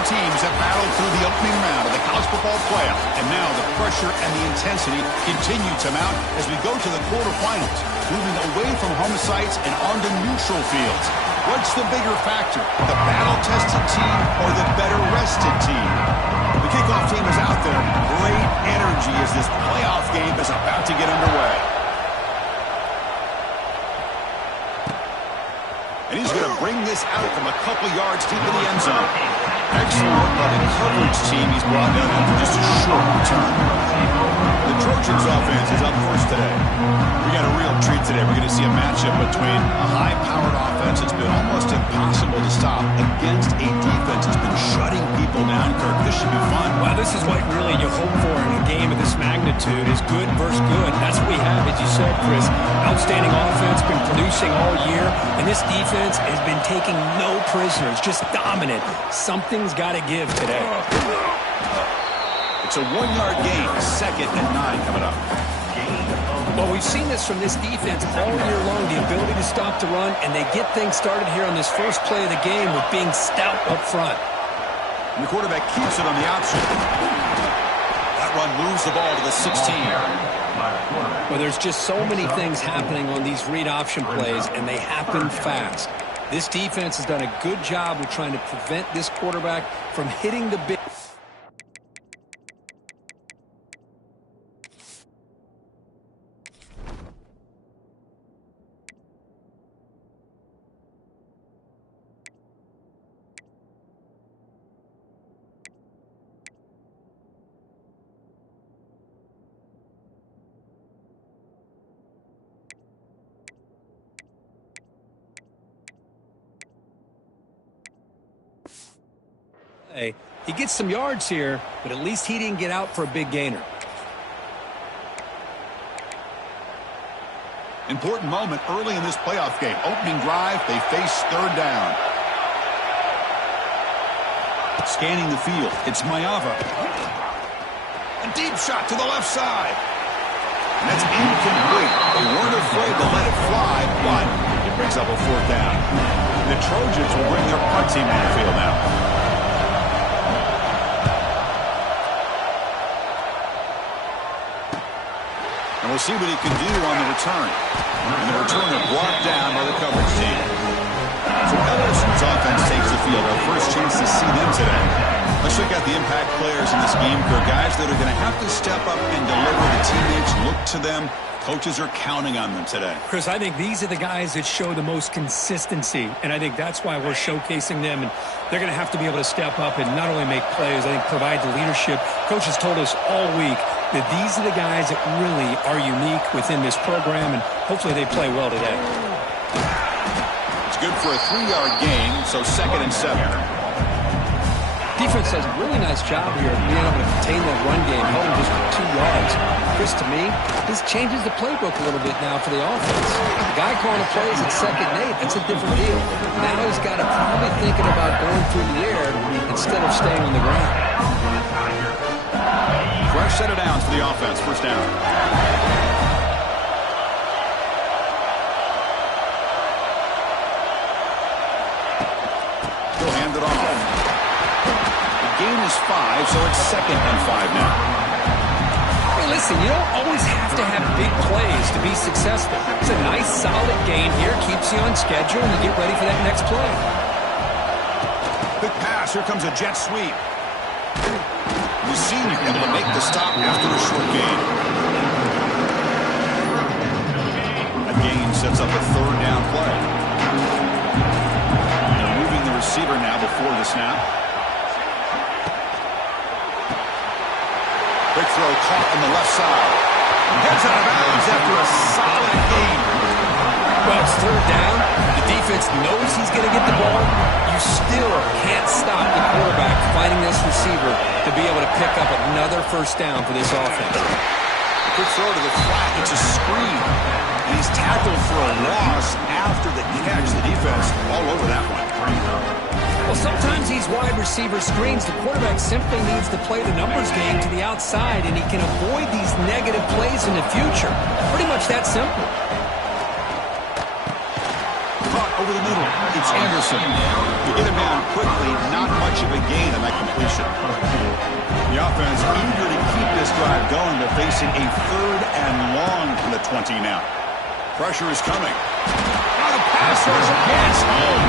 pair of teams have battled through the opening round of the college football playoff, and now the pressure and the intensity continue to mount as we go to the quarterfinals, moving away from home sites and onto neutral fields. What's the bigger factor, the battle-tested team or the better-rested team? The kickoff team is out there. Great energy as this playoff game is about to get underway. And he's going to bring this out from a couple yards deep in the end zone. Excellent work by the coverage team he's brought down after just a short return. The Trojans offense is up first today. We got a real treat today. We're going to see a matchup between a high-powered offense that's been almost impossible to stop against a defense that's been shutting people down, Kirk. This should be fun. Well, this is what really you hope for in a game of this magnitude is good versus good. That's what we have, as you said, Chris. Outstanding offense, been producing all year, and this defense has been taking no prisoners, just dominant. Something's got to give today. It's a 1-yard gain, 2nd and 9 coming up. Well, we've seen this from this defense all year long, the ability to stop the run, and they get things started here on this first play of the game with being stout up front. And the quarterback keeps it on the option. That run moves the ball to the 16. Well, there's just so many things happening on these read option plays, and they happen fast. This defense has done a good job of trying to prevent this quarterback from hitting the big. He gets some yards here, but at least he didn't get out for a big gainer. Important moment early in this playoff game. Opening drive, they face 3rd down. Scanning the field, it's Mayava. A deep shot to the left side. And that's incomplete. They weren't afraid to let it fly, but it brings up a 4th down. The Trojans will bring their punt team on the field now. And we'll see what he can do on the return. And the returner brought down by the coverage team. So Ellison's offense takes the field. Our first chance to see them today. Let's check out the impact players in this game, Kirk. Guys that are going to have to step up and deliver. The teammates look to them. Coaches are counting on them today. Chris, I think these are the guys that show the most consistency, and I think that's why we're showcasing them. And they're going to have to be able to step up and not only make plays, I think provide the leadership. Coaches told us all week that these are the guys that really are unique within this program, and hopefully they play well today. It's good for a 3-yard gain, so 2nd and 7. Defense does a really nice job here of being able to contain that run game, held him just for 2 yards. Chris, to me, this changes the playbook a little bit now for the offense. The guy calling the plays at 2nd and 8, that's a different deal. Now he's got to probably thinking about going through the air instead of staying on the ground. Fresh set of downs for the offense. 1st down. He'll hand it off. The gain is 5, so it's 2nd and 5 now. Hey, listen, you don't always have to have big plays to be successful. It's a nice, solid gain here. Keeps you on schedule, and you get ready for that next play. Quick pass. Here comes a jet sweep. The senior able to make the stop after a short gain. That gain sets up a 3rd down play. They're moving the receiver now before the snap. Quick throw caught on the left side. Heads out of bounds after a solid gain. Well, it's 3rd down. The defense knows he's going to get the ball. You still can't stop the quarterback finding this receiver to be able to pick up another 1st down for this offense. A quick throw to the flat. It's a screen. And he's tackled for a loss after the catch. The defense all over that one. Well, sometimes these wide receiver screens, the quarterback simply needs to play the numbers game to the outside, and he can avoid these negative plays in the future. Pretty much that simple. Caught Over the middle, it's Anderson. To get him down quickly, not much of a gain on that completion. The offense eager to keep this drive going. They're facing a 3rd and long from the 20 now. Pressure is coming. Now the pass rush gets home.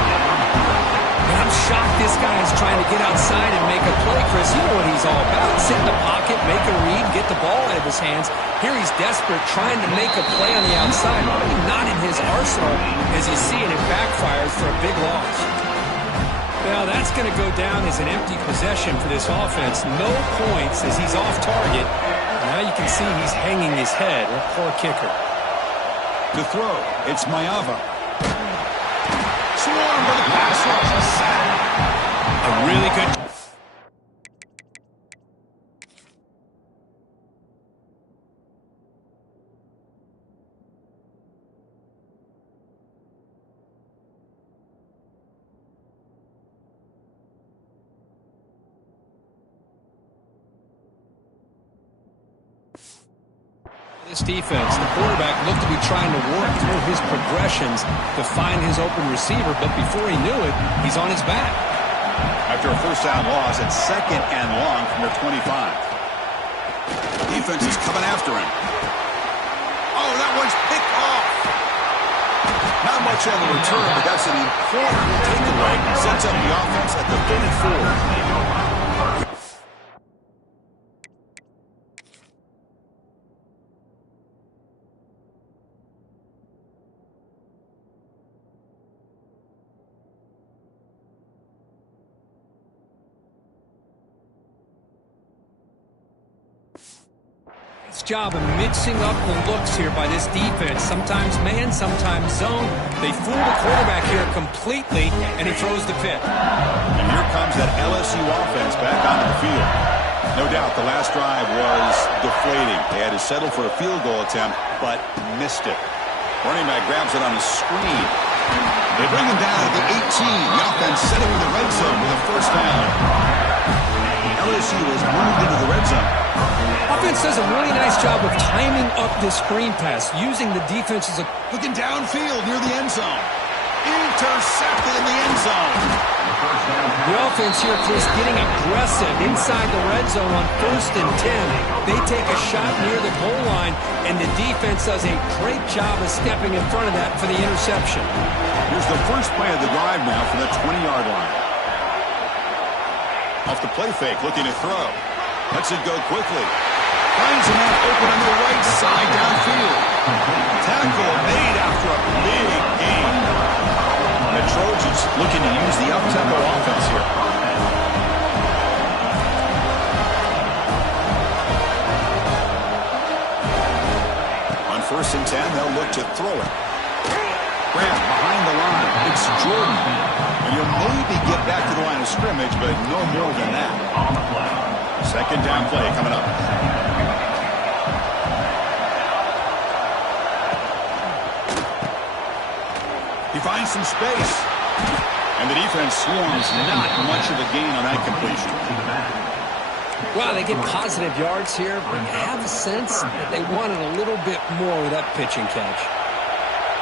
And I'm shocked this guy is trying to get outside and make a play, Chris. You know what he's all about. Sit in the pocket, make a read, get the ball out of his hands. Here he's desperate, trying to make a play on the outside. Maybe not in his arsenal, as you see, and it backfires for a big loss. Well, that's going to go down as an empty possession for this offense. No points as he's off target. Now you can see he's hanging his head. A poor kicker. To throw, it's Mayava. Swarm for the pass rush. A sack. A really good... This defense, the quarterback looked to be trying to work through his progressions to find his open receiver, but before he knew it, he's on his back. After a first down loss, it's 2nd and long from their 25. Defense is coming after him. Oh, that one's picked off. Not much on the return, but that's an important takeaway. Sets up the offense at the 34. Job of mixing up the looks here by this defense. Sometimes man, sometimes zone. They fool the quarterback here completely, and he throws the pick. And here comes that LSU offense back onto the field. No doubt the last drive was deflating. They had to settle for a field goal attempt, but missed it. Running back grabs it on the screen. They bring him down at the 18. The offense settling the red zone with a first down. LSU has moved into the red zone. Offense does a really nice job of timing up this screen pass, using the defense as a... Looking downfield near the end zone. Intercepted in the end zone. The offense here, Chris, getting aggressive inside the red zone on 1st and 10. They take a shot near the goal line, and the defense does a great job of stepping in front of that for the interception. Here's the first play of the drive now from the 20-yard line. Off the play fake, looking to throw. Lets it go quickly. Finds a man open on the right side downfield. Tackle made after a big gain. The Trojans looking to use the up-tempo offense here. On 1st and 10, they'll look to throw it. Grant behind the line. It's Jordan. And you'll maybe get back to the line of scrimmage, but no more than that. 2nd down play coming up. He finds some space. And the defense swarms not much of a gain on that completion. Wow, they get positive yards here, but you have a sense that they wanted a little bit more with that pitch and catch.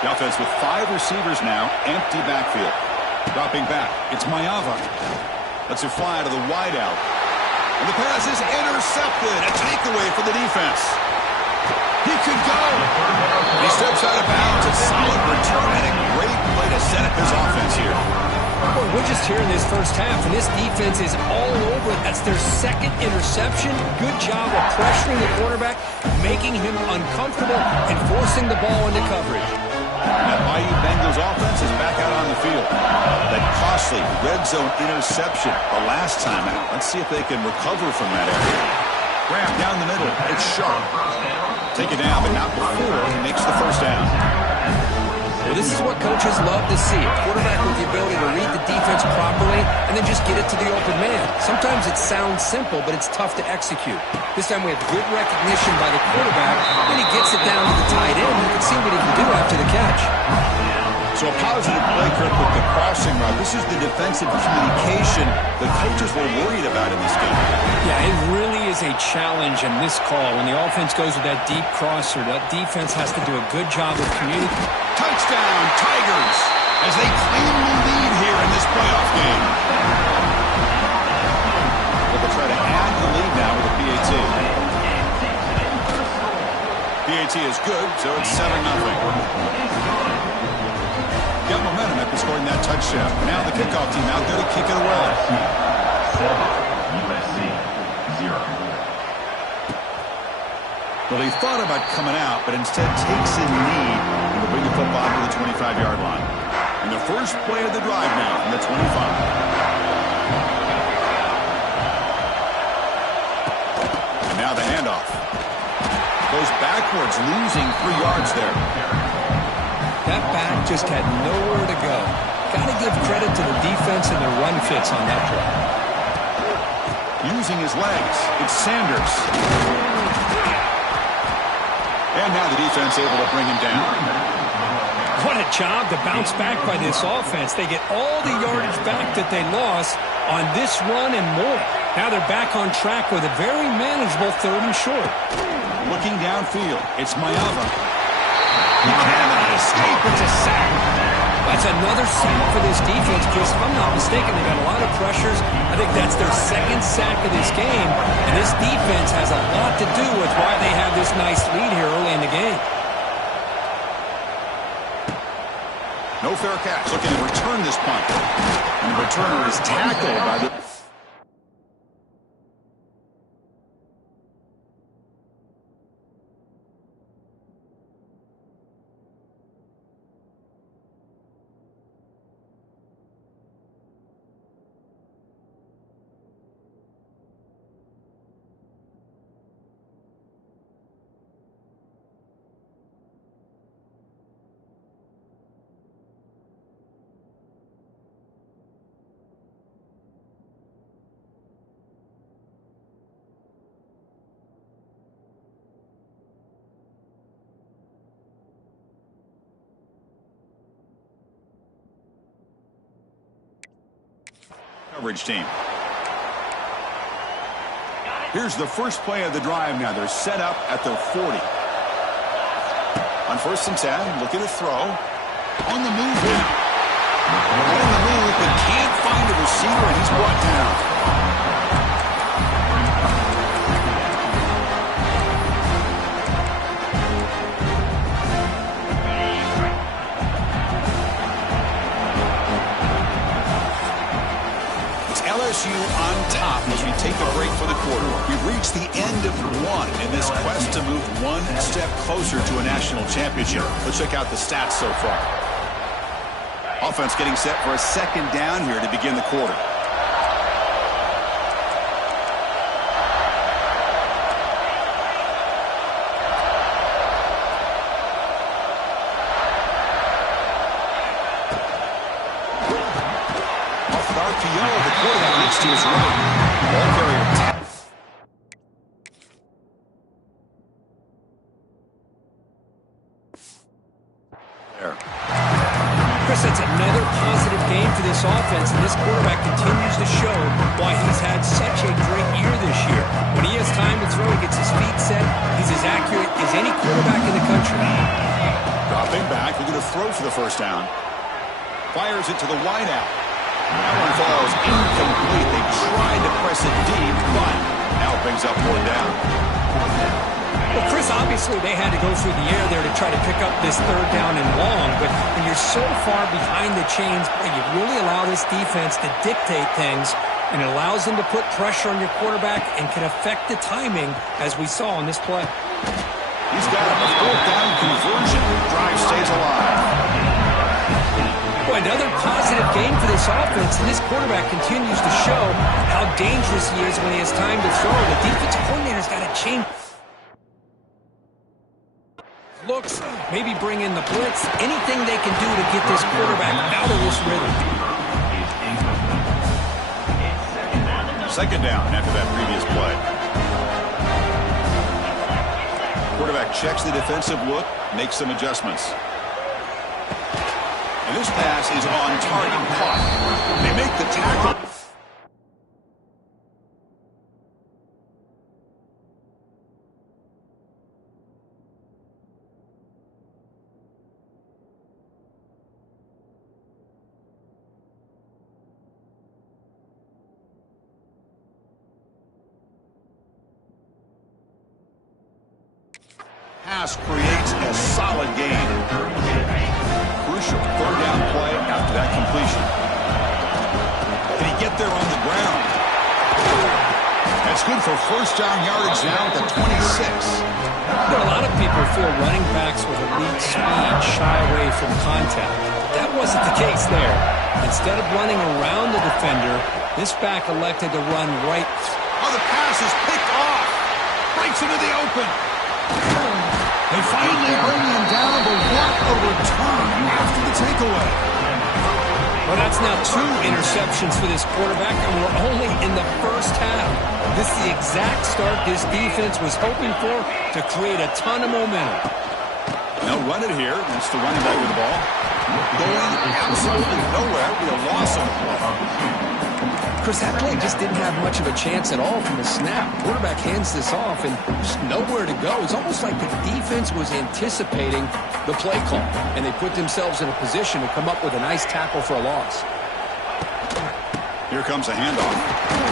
The offense with 5 receivers now, empty backfield. Dropping back, it's Mayava. Lets it fly to the wideout. And the pass is intercepted. A takeaway for the defense. He could go. He steps out of bounds. A solid return and a great play to set up his offense here. Boy, we're just here in this first half, and this defense is all over it. That's their 2nd interception. Good job of pressuring the quarterback, making him uncomfortable, and forcing the ball into coverage. That Bayou Bengals offense is back out on the field. That costly red zone interception the last time out. Let's see if they can recover from that area. Grab down the middle. It's Sharp. Take it down, but not before he makes the first down. Well, this is what coaches love to see. A quarterback with the ability to read the defense properly and then just get it to the open man. Sometimes it sounds simple, but it's tough to execute. This time we have good recognition by the quarterback. Then he gets it down to the tight end. You can see what he can do after the catch. So a positive play, Kirk, with the crossing route. This is the defensive communication the coaches were worried about in this game. Yeah, it really is a challenge in this call. When the offense goes with that deep crosser, that defense has to do a good job of communicating. Touchdown, Tigers! As they claim the lead here in this playoff game. They'll try to add to the lead now with a PAT. PAT is good, so it's 7-0. Got momentum after scoring that touchdown. Now the kickoff team out there to kick it away. 7, USC 0. Well, he thought about coming out, but instead takes a knee and will bring the football to the 25-yard line. And the first play of the drive now from the 25. And now the handoff. Goes backwards, losing 3 yards there. That back just had nowhere to go. Got to give credit to the defense and the run fits on that play. Using his legs, it's Sanders. And now the defense able to bring him down. What a job to bounce back by this offense. They get all the yardage back that they lost on this run and more. Now they're back on track with a very manageable 3rd and short. Looking downfield, it's Mayava. He cannot escape. It's a sack. That's another sack for this defense, Chris. If I'm not mistaken, they've got a lot of pressures. I think that's their 2nd sack of this game. And this defense has a lot to do with why they have this nice lead here early in the game. No fair catch. Looking to return this punt. And the returner is tackled by the... coverage team. Here's the first play of the drive now. They're set up at their 40. On 1st and 10, looking to throw. On the move now. On the move, but can't find a receiver, and he's brought down. LSU on top as we take a break for the quarter. We've reached the end of one in this quest to move one step closer to a national championship. Let's check out the stats so far. Offense getting set for a 2nd down here to begin the quarter. The quarterback next to his right. Ball carrier. There. Chris, that's another positive game for this offense, and this quarterback continues to show why he's had such a great year this year. When he has time to throw, he gets his feet set. He's as accurate as any quarterback in the country. Dropping back, looking to throw for the 1st down. Fires it to the wideout. That one falls incomplete. They tried to press it deep, but now it brings up 4th down. Well, Chris, obviously they had to go through the air there to try to pick up this 3rd down and long, but when you're so far behind the chains, you really allow this defense to dictate things, and it allows them to put pressure on your quarterback and can affect the timing, as we saw on this play. He's got a 4th down conversion. Drive stays alive. Boy, another positive game for this offense, and this quarterback continues to show how dangerous he is when he has time to throw. The defensive coordinator's got to change looks, maybe bring in the blitz, anything they can do to get this quarterback out of this rhythm. 2nd down after that previous play. Quarterback checks the defensive look, makes some adjustments. And this pass is on target. Caught. They make the tackle. pass creates a solid gain. Crucial third down play after that completion. Did he get there on the ground? That's good for first down yardage now at the 26. A lot of people feel running backs with elite speed shy away from contact. That wasn't the case there. Instead of running around the defender, this back elected to run right. Oh, the pass is picked off. Breaks into the open. They finally bring him down, but what a return after the takeaway. Well, that's now 2 interceptions for this quarterback, and we're only in the first half. This is the exact start this defense was hoping for to create a ton of momentum. They'll run it here. That's the running back with the ball. Going absolutely nowhere with a loss on the play. Chris, that play just didn't have much of a chance at all from the snap. Quarterback hands this off and just nowhere to go. It's almost like the defense was anticipating the play call, and they put themselves in a position to come up with a nice tackle for a loss. Here comes a handoff.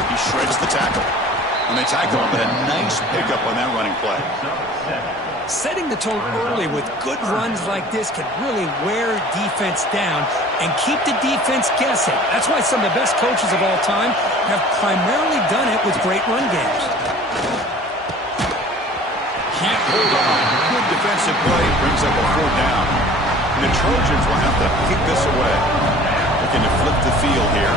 He shreds the tackle. And they tackle him, but a nice pickup on that running play. Setting the tone early with good runs like this can really wear defense down and keep the defense guessing. That's why some of the best coaches of all time have primarily done it with great run games. Can't hold on. Good defensive play brings up a 4th down. And the Trojans will have to kick this away. Looking to flip the field here.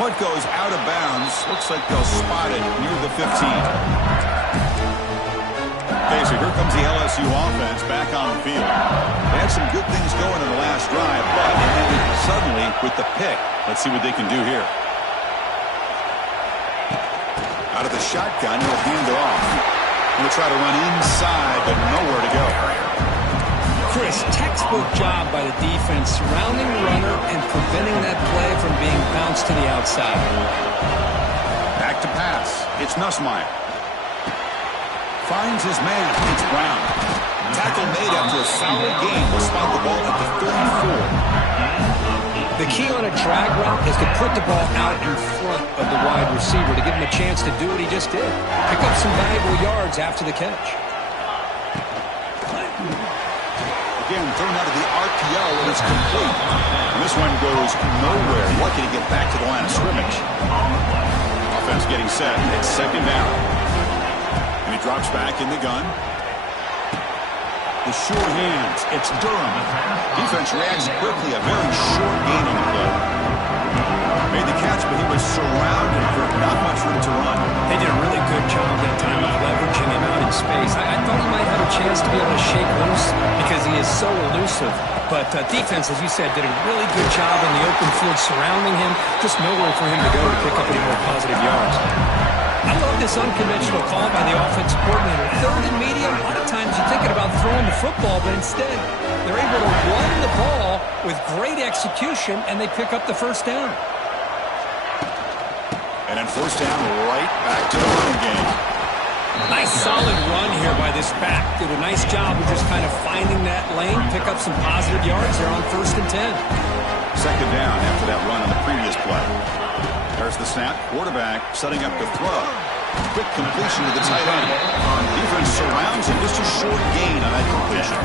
Punt goes out of bounds. Looks like they'll spot it near the 15. Okay, so here comes the LSU offense back on the field. They had some good things going in the last drive, but they ended suddenly with the pick. Let's see what they can do here. Out of the shotgun, he'll hand it off. He'll try to run inside, but nowhere to go. Chris, textbook job by the defense surrounding the runner and preventing that play from being bounced to the outside. Back to pass. It's Nussmeier. Finds his man. It's Brown. Tackle made after a solid gain. Will spot the ball at the 34. The key on a drag route is to put the ball out in front of the wide receiver to give him a chance to do what he just did. Pick up some valuable yards after the catch. Again, thrown out of the RPO, and it's complete. And this one goes nowhere. Lucky to get back to the line of scrimmage. Offense getting set. It's 2nd down. And he drops back in the gun. The sure hands. It's Durham. Defense reacts quickly. A very short gain on the play. Made the catch, but he was surrounded for not much room to run. They did a really good job that time of leveraging him out in space. I thought he might have a chance to be able to shake loose because he is so elusive. But defense, as you said, did a really good job in the open field surrounding him. Just nowhere for him to go to pick up any more positive yards. I love this unconventional call by the offensive coordinator. 3rd and medium, a lot of times you're thinking about throwing the football, but instead they're able to run the ball with great execution, and they pick up the 1st down. And then 1st down, right back to the running game. Nice solid run here by this back. Did a nice job of just kind of finding that lane, pick up some positive yards there on 1st and 10. 2nd down after that run on the previous play. There's the snap. Quarterback setting up the throw. Quick completion to the tight end. Defense surrounds him. Just a short gain on that completion.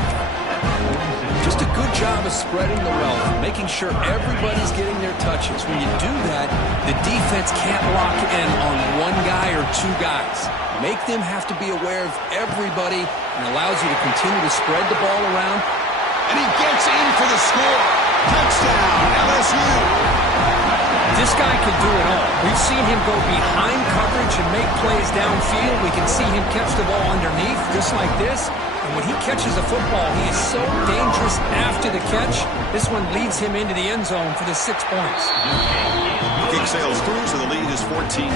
Just a good job of spreading the wealth, making sure everybody's getting their touches. When you do that, the defense can't lock in on one guy or 2 guys. Make them have to be aware of everybody and allows you to continue to spread the ball around. And he gets in for the score. Touchdown, LSU. This guy can do it all. We've seen him go behind coverage and make plays downfield. We can see him catch the ball underneath, just like this. And when he catches a football, he is so dangerous after the catch. This one leads him into the end zone for the 6 points. The kick sails through, so the lead is 14-0.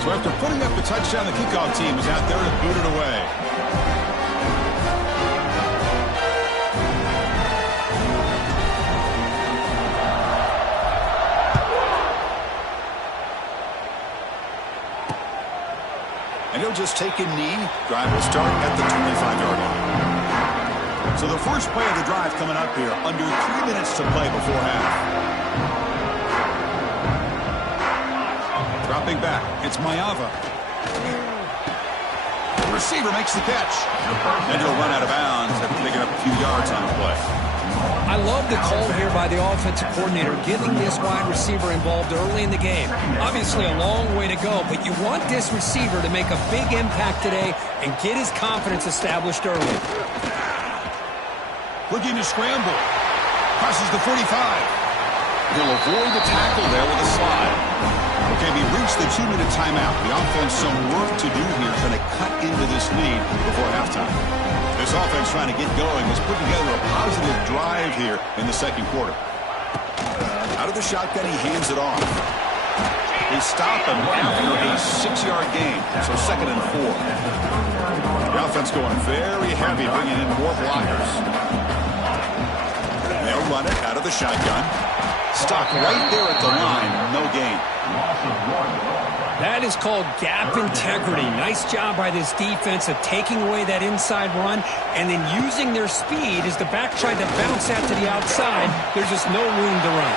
So after putting up the touchdown, the kickoff team is out there to boot it away. And he'll just take a knee. Drive will start at the 25-yard line. So the first play of the drive coming up here, under 3 minutes to play before half. Dropping back, it's Mayava. The receiver makes the catch. And he'll run out of bounds after picking up a few yards on the play. I love the call here by the offensive coordinator, getting this wide receiver involved early in the game. Obviously a long way to go, but you want this receiver to make a big impact today and get his confidence established early. Looking to scramble. Crosses the 45. He'll avoid the tackle there with a slide. Okay, we reached the 2-minute timeout. The offense some work to do here. Going to cut into this lead before halftime. This offense trying to get going has put together a positive drive here in the second quarter. Out of the shotgun, he hands it off. They stop him after a 6-yard gain, so 2nd and 4. The offense going very heavy, bringing in more blockers. They'll run it out of the shotgun. Stuck right there at the line, no gain. That is called gap integrity. Nice job by this defense of taking away that inside run and then using their speed as the back tried to bounce out to the outside. There's just no room to run.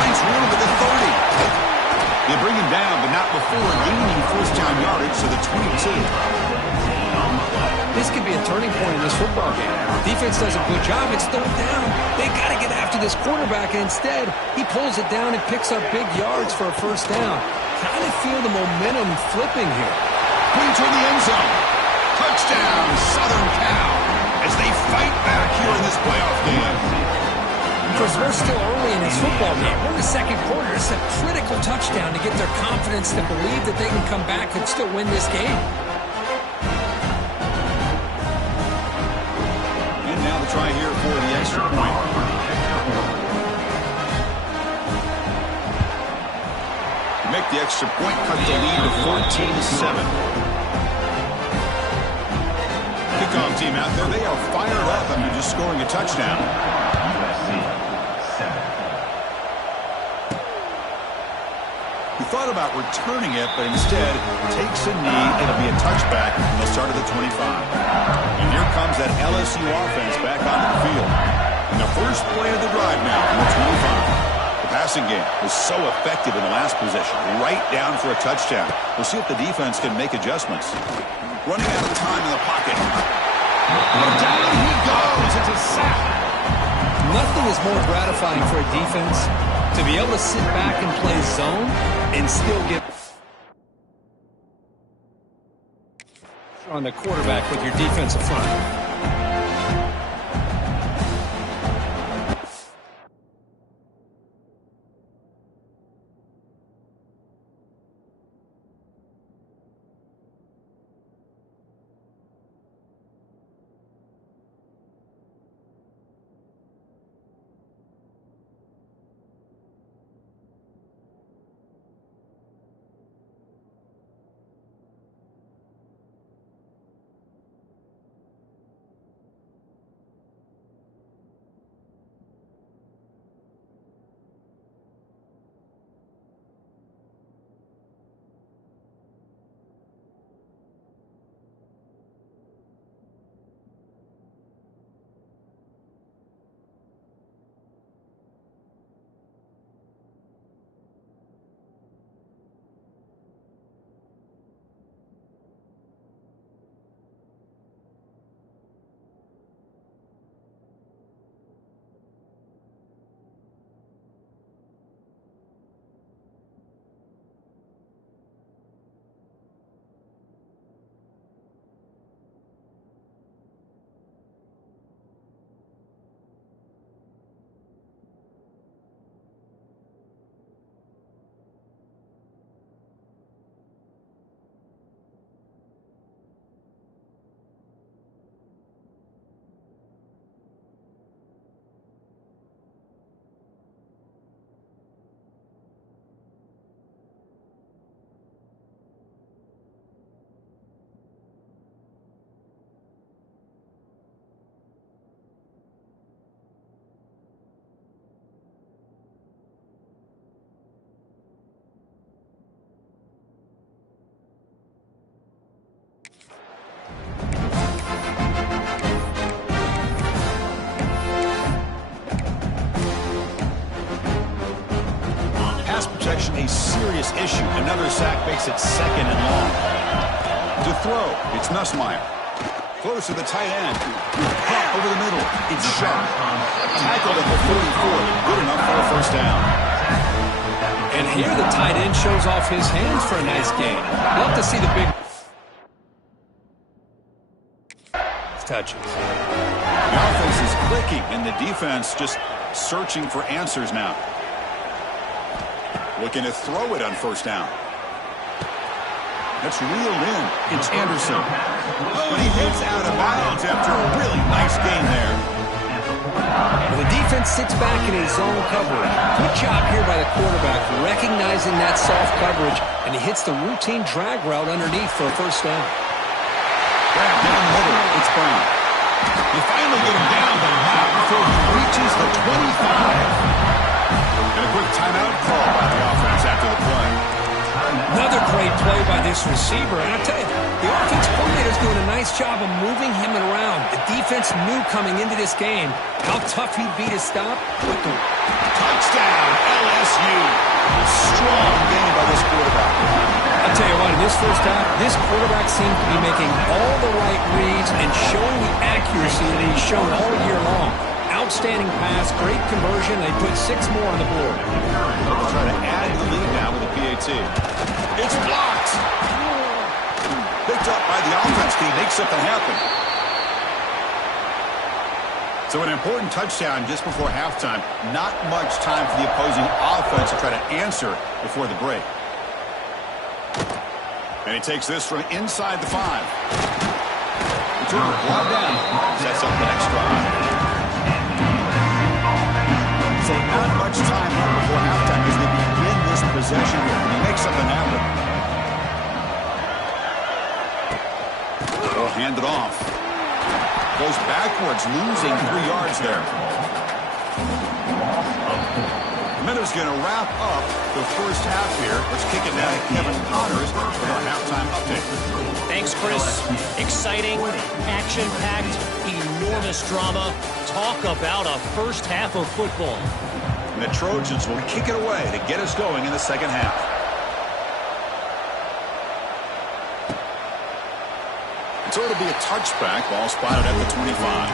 Finds room at the 30. They bring him down, but not before gaining first down yardage to the 22. This could be a turning point in this football game. Defense does a good job. It's 3rd down. They got to get after this quarterback, and instead, he pulls it down and picks up big yards for a first down. Kind of feel the momentum flipping here. Put to the end zone. Touchdown, Southern Cal, as they fight back here in this playoff game. Because we're still early in this football game. We're in the second quarter. It's a critical touchdown to get their confidence to believe that they can come back and still win this game. And now the try here for the extra point. Make the extra point, cut the lead to 14-7. Kickoff team out there, they are fired up after just scoring a touchdown. He thought about returning it, but instead takes a knee. It'll be a touchback, and they'll start at the 25. And here comes that LSU offense back onto the field. And the first play of the drive now on the 25. The passing game was so effective in the last possession, right down for a touchdown. We'll see if the defense can make adjustments. Running out of time in the pocket. Down he goes. It's a sack. Nothing is more gratifying for a defense to be able to sit back and play zone and still get on the quarterback with your defensive front. pass protection a serious issue. Another sack makes it second and long. To throw, it's Nussmeier. Close to the tight end. Pop over the middle. It's Sharp. Tackled at the 44. Good enough for a first down. And here the tight end shows off his hands for a nice gain. Love to see the big touches. The offense is clicking, and the defense just searching for answers now. Looking to throw it on first down. That's reeled in. It's Anderson. But he hits out of bounds after a really nice game there. Well, the defense sits back in his zone coverage. Good job here by the quarterback recognizing that soft coverage, and he hits the routine drag route underneath for a first down. Grab down the middle. It's Brown. They finally get him down, but not before he reaches the 25. And a quick timeout call by the offense after the play. Another great play by this receiver. And I tell you, the offense coordinator's doing a nice job of moving him around. The defense knew coming into this game how tough he'd be to stop. With the touchdown, LSU. Strong game by this quarterback. I'll tell you what, in this first half, this quarterback seemed to be making all the right reads and showing the accuracy that he's shown all year long. Outstanding pass, great conversion. They put 6 more on the board. They'll try to add to the lead now with a PAT. It's blocked. Picked up by the offense team. Make something happen. So an important touchdown just before halftime. Not much time for the opposing offense to try to answer before the break. And he takes this from inside the 5. Return brought down. Sets up the next drive. So not much time here before halftime as they begin this possession here. Can he make something happen? They'll hand it off. Goes backwards, losing 3 yards there. Minutes going to wrap up the first half here. Let's kick it now to Kevin Connors with our halftime update. Thanks, Chris. Exciting, action-packed, enormous drama. Talk about a first half of football. And the Trojans will kick it away to get us going in the second half. And so it'll be a touchback. Ball spotted at the 25.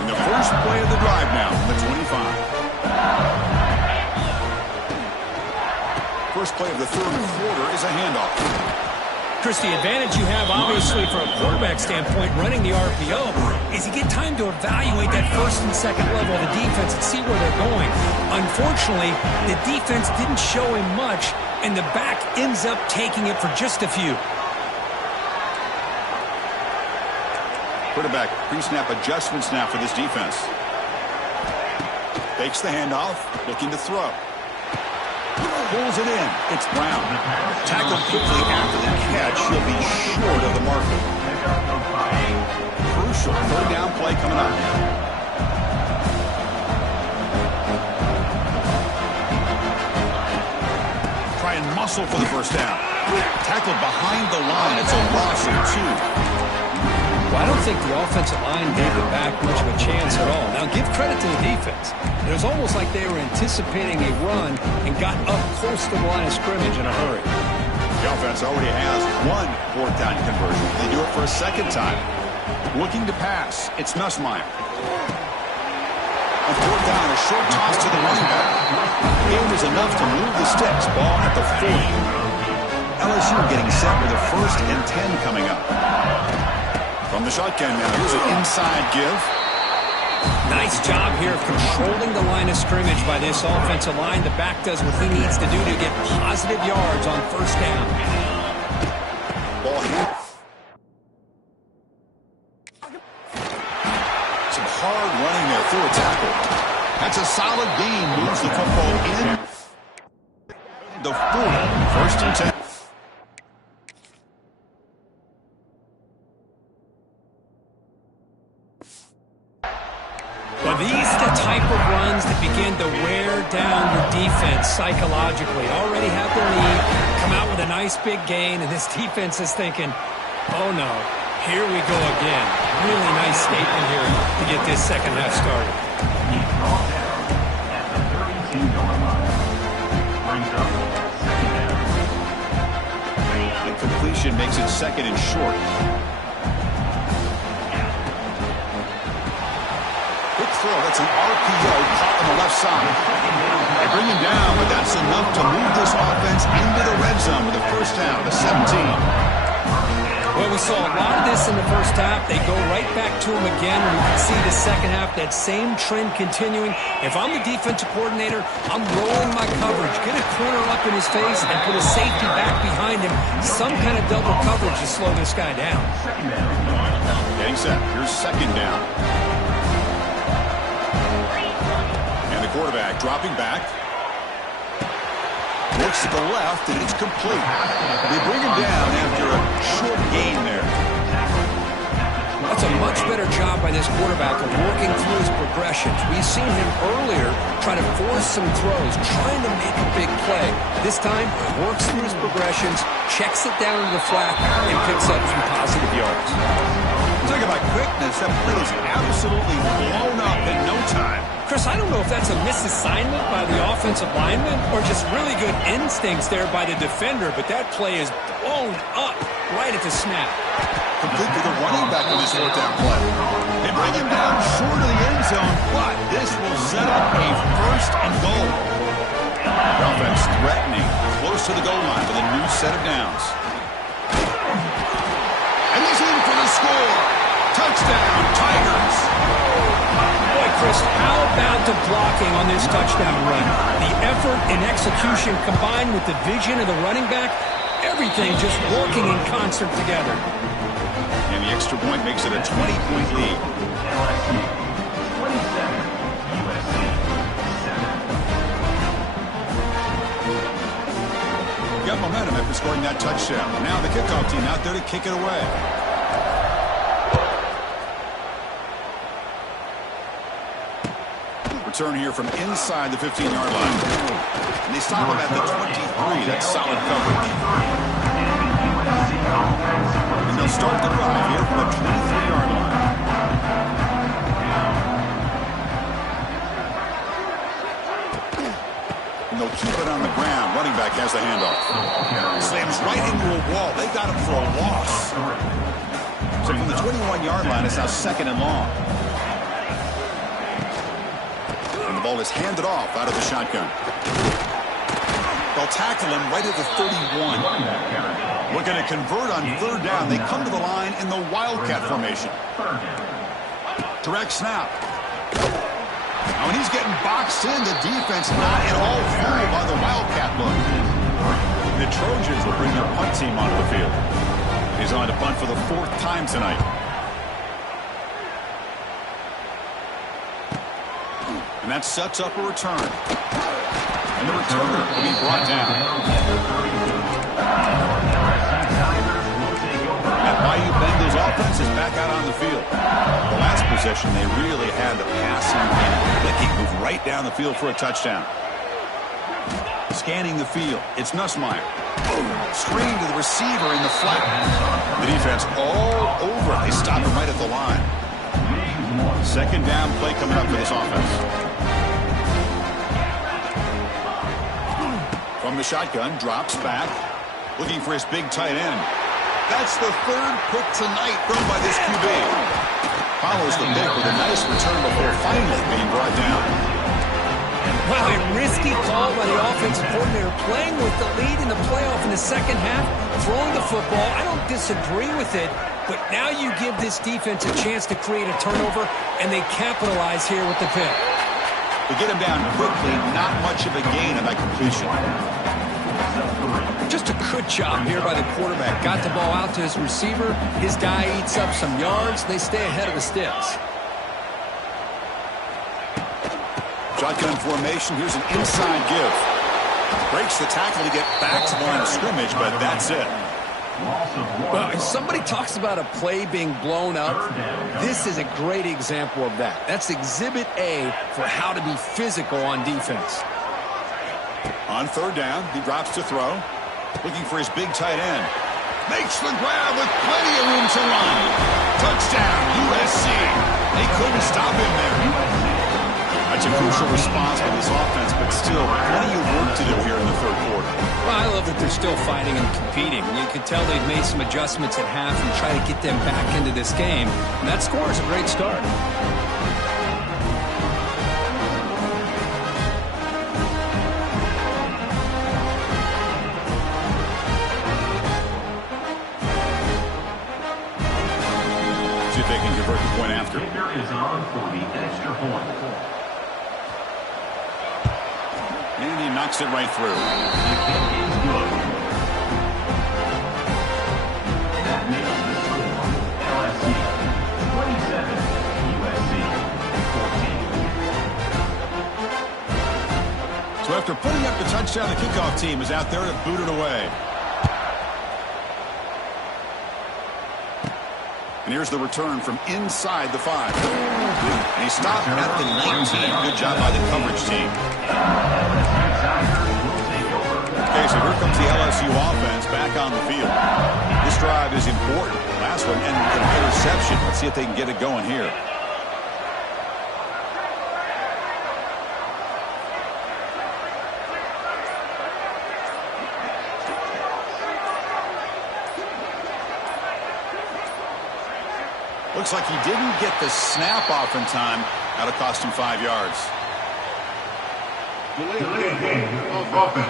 And the first play of the drive now from the 25. First play of the third quarter is a handoff. Chris, the advantage you have, obviously, from a quarterback standpoint, running the RPO, is you get time to evaluate that first and second level of the defense and see where they're going. Unfortunately, the defense didn't show him much, and the back ends up taking it for just a few. Quarterback pre-snap adjustments now for this defense. Fakes the handoff, looking to throw. Pulls it in. It's Brown. Tackled quickly after the catch. He'll be short of the marker. Crucial third down play coming up. Try and muscle for the first down. Tackled behind the line. It's a loss of 2. Well, I don't think the offensive line gave the back much of a chance at all. Now, give credit to the defense. It was almost like they were anticipating a run and got up close to the line of scrimmage in a hurry. The offense already has 1 fourth down conversion. They do it for a second time. Looking to pass. It's Nussmeier. On fourth down, a short toss to the running back. It was enough to move the sticks. Ball at the 40. LSU getting set with a 1st and 10 coming up. From the shotgun now, here's an inside give. Nice job here of controlling the line of scrimmage by this offensive line. The back does what he needs to do to get positive yards on first down. Ball hit. Some hard running there through a tackle. That's a solid gain. Moves the football in. The 40. 1st and 10. Well, these are the type of runs that begin to wear down your defense psychologically. Already have the lead, come out with a nice big gain, and this defense is thinking, oh no, here we go again. Really nice statement here to get this second half started. makes it second and short. Quick throw. That's an RPO caught on the left side. They bring him down, but that's enough to move this offense into the red zone with the first down, the 17. Well, we saw a lot of this in the first half. They go right back to him again, and we can see the second half, that same trend continuing. If I'm the defensive coordinator, I'm rolling my coverage. Get a corner up in his face and put a safety back behind him. Some kind of double coverage to slow this guy down. Getting set. Here's second down. And the quarterback dropping back. Looks to the left, and it's complete. They bring him down after a short gain there. That's a much better job by this quarterback of working through his progressions. We've seen him earlier try to force some throws, trying to make a big play. This time, he works through his progressions, checks it down to the flat, and picks up some positive yards. Talk about quickness. That play is absolutely blown up in no time. Chris, I don't know if that's a misassignment by the offensive lineman or just really good instincts there by the defender, but that play is blown up right at the snap. Complete to the running back on this fourth down play. They bring him down short of the end zone, but this will set up a first and goal. The offense threatening, close to the goal line with a new set of downs. And he's in for the score. Touchdown, Tigers. Boy, Chris, how about the blocking on this touchdown run? The effort and execution combined with the vision of the running back, everything just working in concert together. And the extra point makes it a 20-point lead. Got momentum after scoring that touchdown. Now the kickoff team out there to kick it away. Return here from inside the 15-yard line. And they stop him at the 23. That's solid coverage. And they'll start the drive here from the 23-yard line. And they'll keep it on the ground. Running back has the handoff. Slams right into a wall. They got him for a loss. So from the 21-yard line, it's now second and long. And the ball is handed off out of the shotgun. They'll tackle him right at the 31. Looking to convert on third down. They come to the line in the Wildcat formation. Direct snap. Now, when he's getting boxed in, the defense not at all fooled by the Wildcat look. The Trojans will bring their punt team onto the field. He's on to punt for the fourth time tonight. And that sets up a return. And the returner will be brought down. And Bayou Bengals offense is back out on the field. The last possession, they really had the passing and clicking move right down the field for a touchdown. Scanning the field, it's Nussmeier. Screen to the receiver in the flat. The defense all over. They stop him right at the line. Second down play coming up for this offense. From the shotgun, drops back, looking for his big tight end. That's the third pick tonight thrown by this QB. Follows the pick with a nice return before finally being brought down. Wow, a risky call by the offensive coordinator, playing with the lead in the playoff in the second half, throwing the football. I don't disagree with it, but now you give this defense a chance to create a turnover, and they capitalize here with the pick. To get him down quickly, not much of a gain on that completion. Just a good job here by the quarterback. Got the ball out to his receiver. His guy eats up some yards. They stay ahead of the sticks. Shotgun formation. Here's an inside give. Breaks the tackle to get back to the line of scrimmage, but that's it. Well, if somebody talks about a play being blown up, this is a great example of that. That's exhibit A for how to be physical on defense. On third down, he drops to throw. Looking for his big tight end. Makes the grab with plenty of room to run. Touchdown, USC. They couldn't stop him there. That's a crucial response by this offense, but still plenty of work to do here in the third quarter. Well, I love that they're still fighting and competing. You can tell they've made some adjustments at half and try to get them back into this game. And that score is a great start. See if they can convert the point after. Kicker is on for the extra point. And he knocks it right through. The kick is good. That makes the score LSU 27, USC 14. So after putting up the touchdown, the kickoff team is out there to boot it away. And here's the return from inside the 5. And he stopped at the 19. Good job by the coverage team. Okay, so here comes the LSU offense back on the field. This drive is important. Last one ended with an interception. Let's see if they can get it going here. Looks like he didn't get the snap off in time. That'll cost him 5 yards. Delayed game of offense.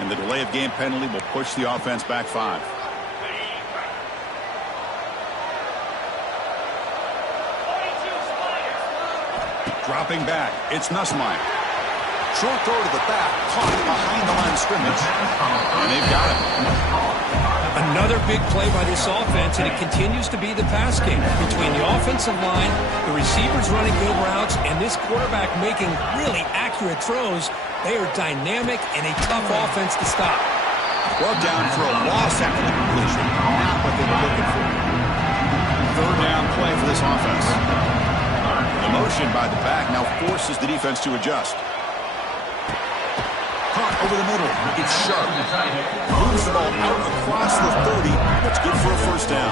And the delay of game penalty will push the offense back 5. Dropping back. It's Nussmeier. Short throw to the back. Caught behind the line of scrimmage. And they've got him. Another big play by this offense, and it continues to be the pass game between the offensive line, the receivers running good routes, and this quarterback making really accurate throws. They are dynamic and a tough offense to stop. Brought down for a loss after the completion. Not what they were looking for. Third down play for this offense. The motion by the back now forces the defense to adjust. Caught over the middle. It's Sharp. Moves the ball out across the 30. That's good for a first down.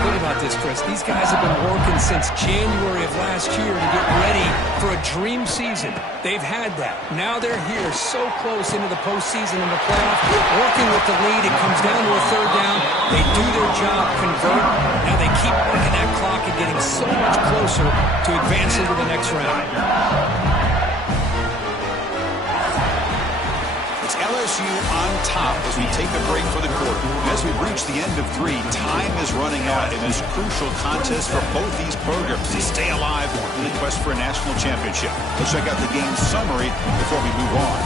Think about this, Chris. These guys have been working since January of last year to get ready for a dream season. They've had that. Now they're here so close into the postseason and the playoff. Working with the lead. It comes down to a third down. They do their job, convert. Now they keep working that clock and getting so much closer to advancing to the next round. LSU on top as we take a break for the quarter. As we reach the end of 3, time is running out in this crucial contest for both these programs to stay alive in the quest for a national championship. Let's check out the game summary before we move on.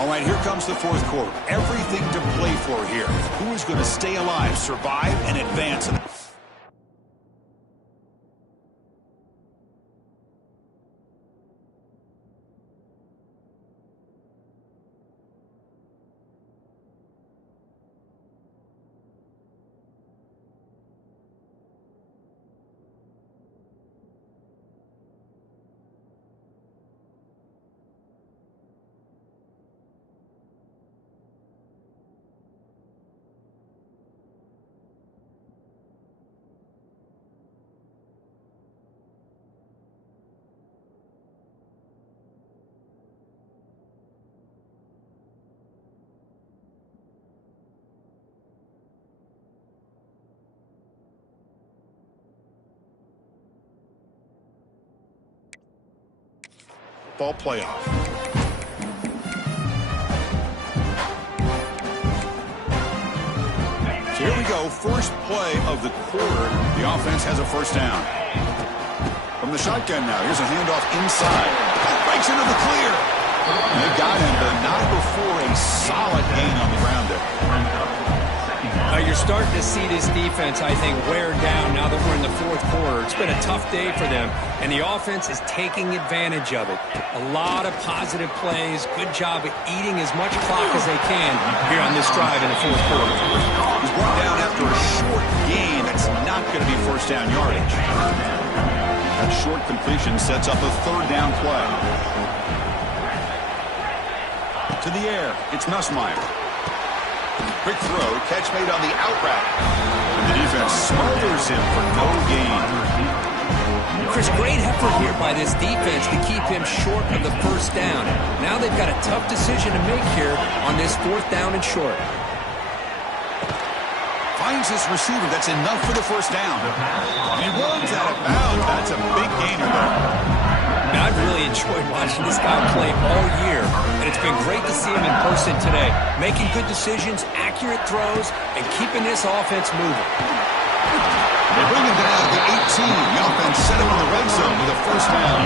All right, here comes the fourth quarter. Everything to play for here. Who is going to stay alive, survive, and advance? Ball playoff. So here we go. First play of the quarter. The offense has a first down. From the shotgun now. Here's a handoff inside. Breaks into the clear. And they got him, but not before a solid gain on the ground there. You're starting to see this defense, I think, wear down now that we're in the fourth quarter. It's been a tough day for them, and the offense is taking advantage of it. A lot of positive plays. Good job at eating as much clock as they can here on this drive in the fourth quarter. He's brought down after a short gain. That's not going to be first down yardage. That short completion sets up a third down play. To the air, it's Nussmeier. Quick throw, catch made on the out route. And the defense smothers him for no gain. Chris, great effort here by this defense to keep him short of the first down. Now they've got a tough decision to make here on this 4th down and short. Finds his receiver. That's enough for the first down. He runs out of bounds. That's a big gainer there. I've really enjoyed watching this guy play all year, and it's been great to see him in person today, making good decisions, accurate throws, and keeping this offense moving. They bring him down to the 18. The offense set him in the red zone with a first down.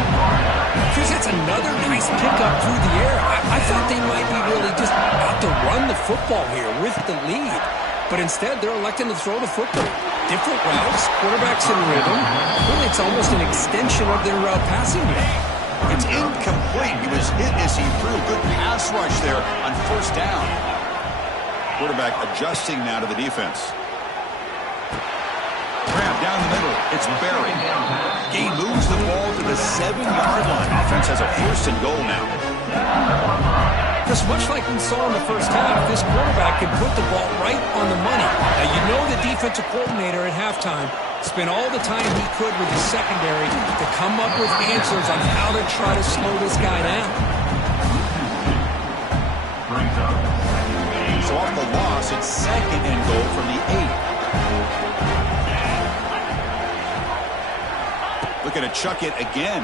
Chris, that's another nice pickup through the air. I thought they might be really just out to run the football here with the lead. But instead, they're electing to throw the football. Different routes, quarterbacks in rhythm. Really, it's almost an extension of their passing game. It's incomplete. He was hit as he threw. Good pass rush there on first down. Quarterback adjusting now to the defense. Grab down the middle. It's Barry. He moves the ball to the 7-yard line. Offense has a 1st and goal now. Just much like we saw in the first half, this quarterback can put the ball right on the money. Now, you know the defensive coordinator at halftime spent all the time he could with the secondary to come up with answers on how to try to slow this guy down. So off the loss, it's 2nd and goal from the 8. Looking to chuck it again.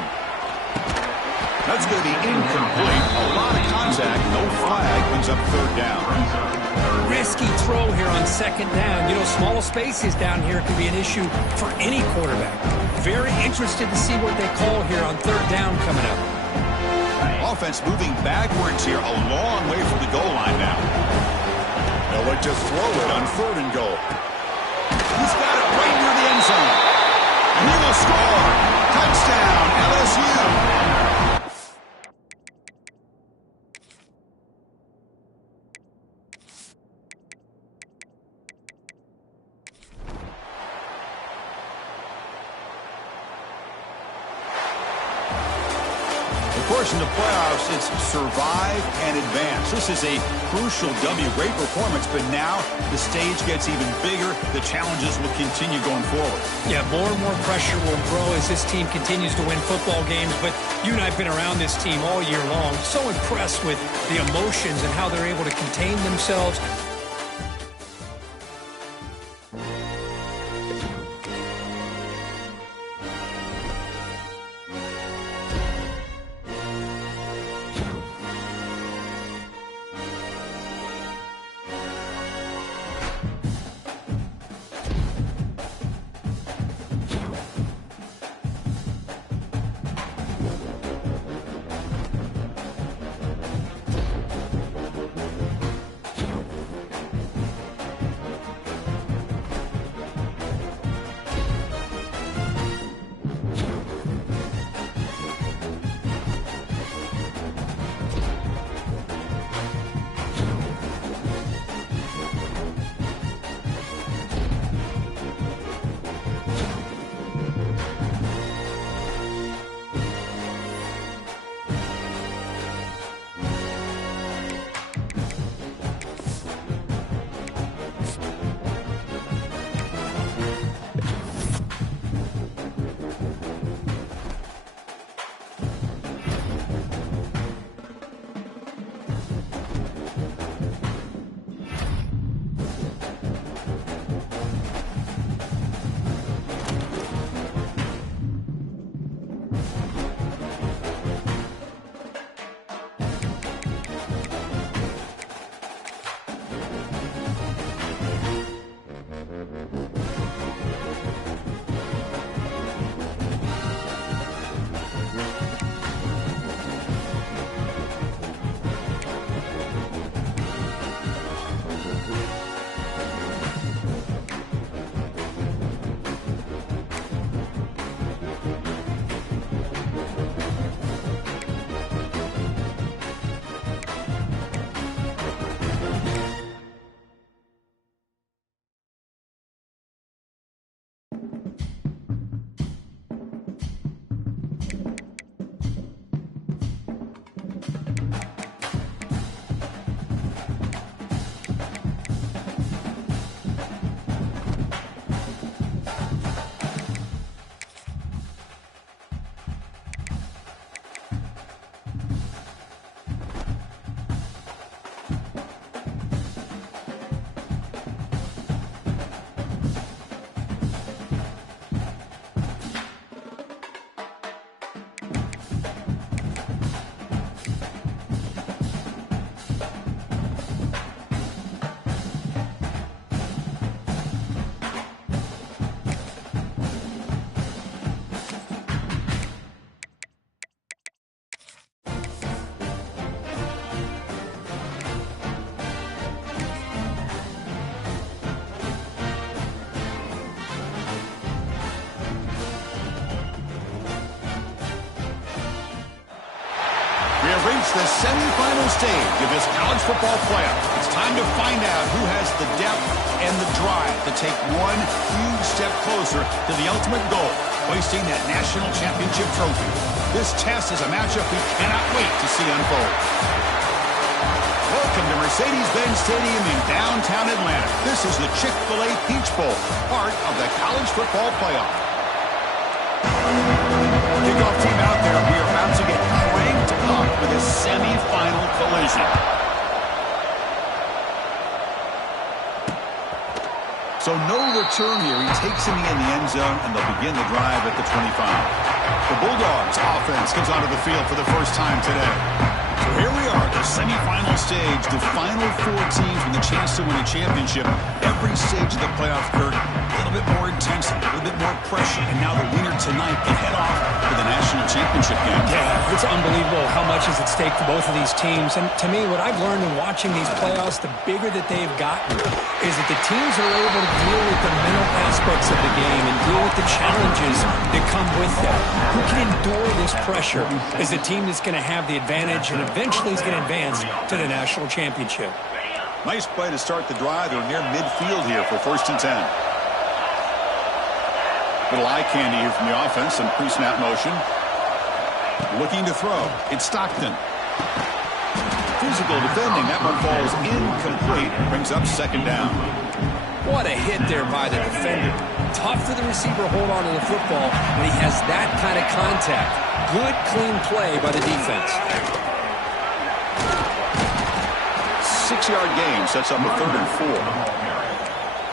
That's going to be incomplete. A lot of contact. No flag. Brings up 3rd down. Risky throw here on 2nd down. You know, small spaces down here can be an issue for any quarterback. Very interested to see what they call here on 3rd down coming up. Offense moving backwards here. A long way from the goal line now. They'll look to throw it on 3rd and goal. He's got it right near the end zone. And he will score. Touchdown, LSU. Of course, in the playoffs, it's survive and advance. This is a crucial W. Great performance, but now the stage gets even bigger. The challenges will continue going forward. Yeah, more and more pressure will grow as this team continues to win football games, but you and I have been around this team all year long. So impressed with the emotions and how they're able to contain themselves. It's the semifinal stage of this college football playoff. It's time to find out who has the depth and the drive to take one huge step closer to the ultimate goal, hoisting that national championship trophy. This test is a matchup we cannot wait to see unfold. Welcome to Mercedes-Benz Stadium in downtown Atlanta. This is the Chick-fil-A Peach Bowl, part of the college football playoff. Kickoff team out there. We are about to get cranked up for this semifinal collision. So no return here. He takes him in the end zone, and they'll begin the drive at the 25. The Bulldogs offense comes onto the field for the first time today. So here we are, the semifinal stage, the final four teams with a chance to win a championship. Every stage of the playoff, Kirk, a little bit more intensity, a little bit more pressure, and now the winner tonight can head off to the national championship game. Yeah, it's unbelievable how much is at stake for both of these teams. And to me, what I've learned in watching these playoffs, the bigger that they've gotten, is that the teams are able to deal with the mental aspects of the game and deal with the challenges that come with that. Who can endure this pressure is the team that's going to have the advantage and eventually is going to advance to the national championship. Nice play to start the drive. They're near midfield here for 1st and 10. Little eye candy here from the offense, some pre-snap motion. Looking to throw. It's Stockton. Physical defending. That one falls incomplete. Brings up 2nd down. What a hit there by the defender. Tough for the receiver to hold on to the football when he has that kind of contact. Good, clean play by the defense. 6-yard gain sets up a 3rd and 4.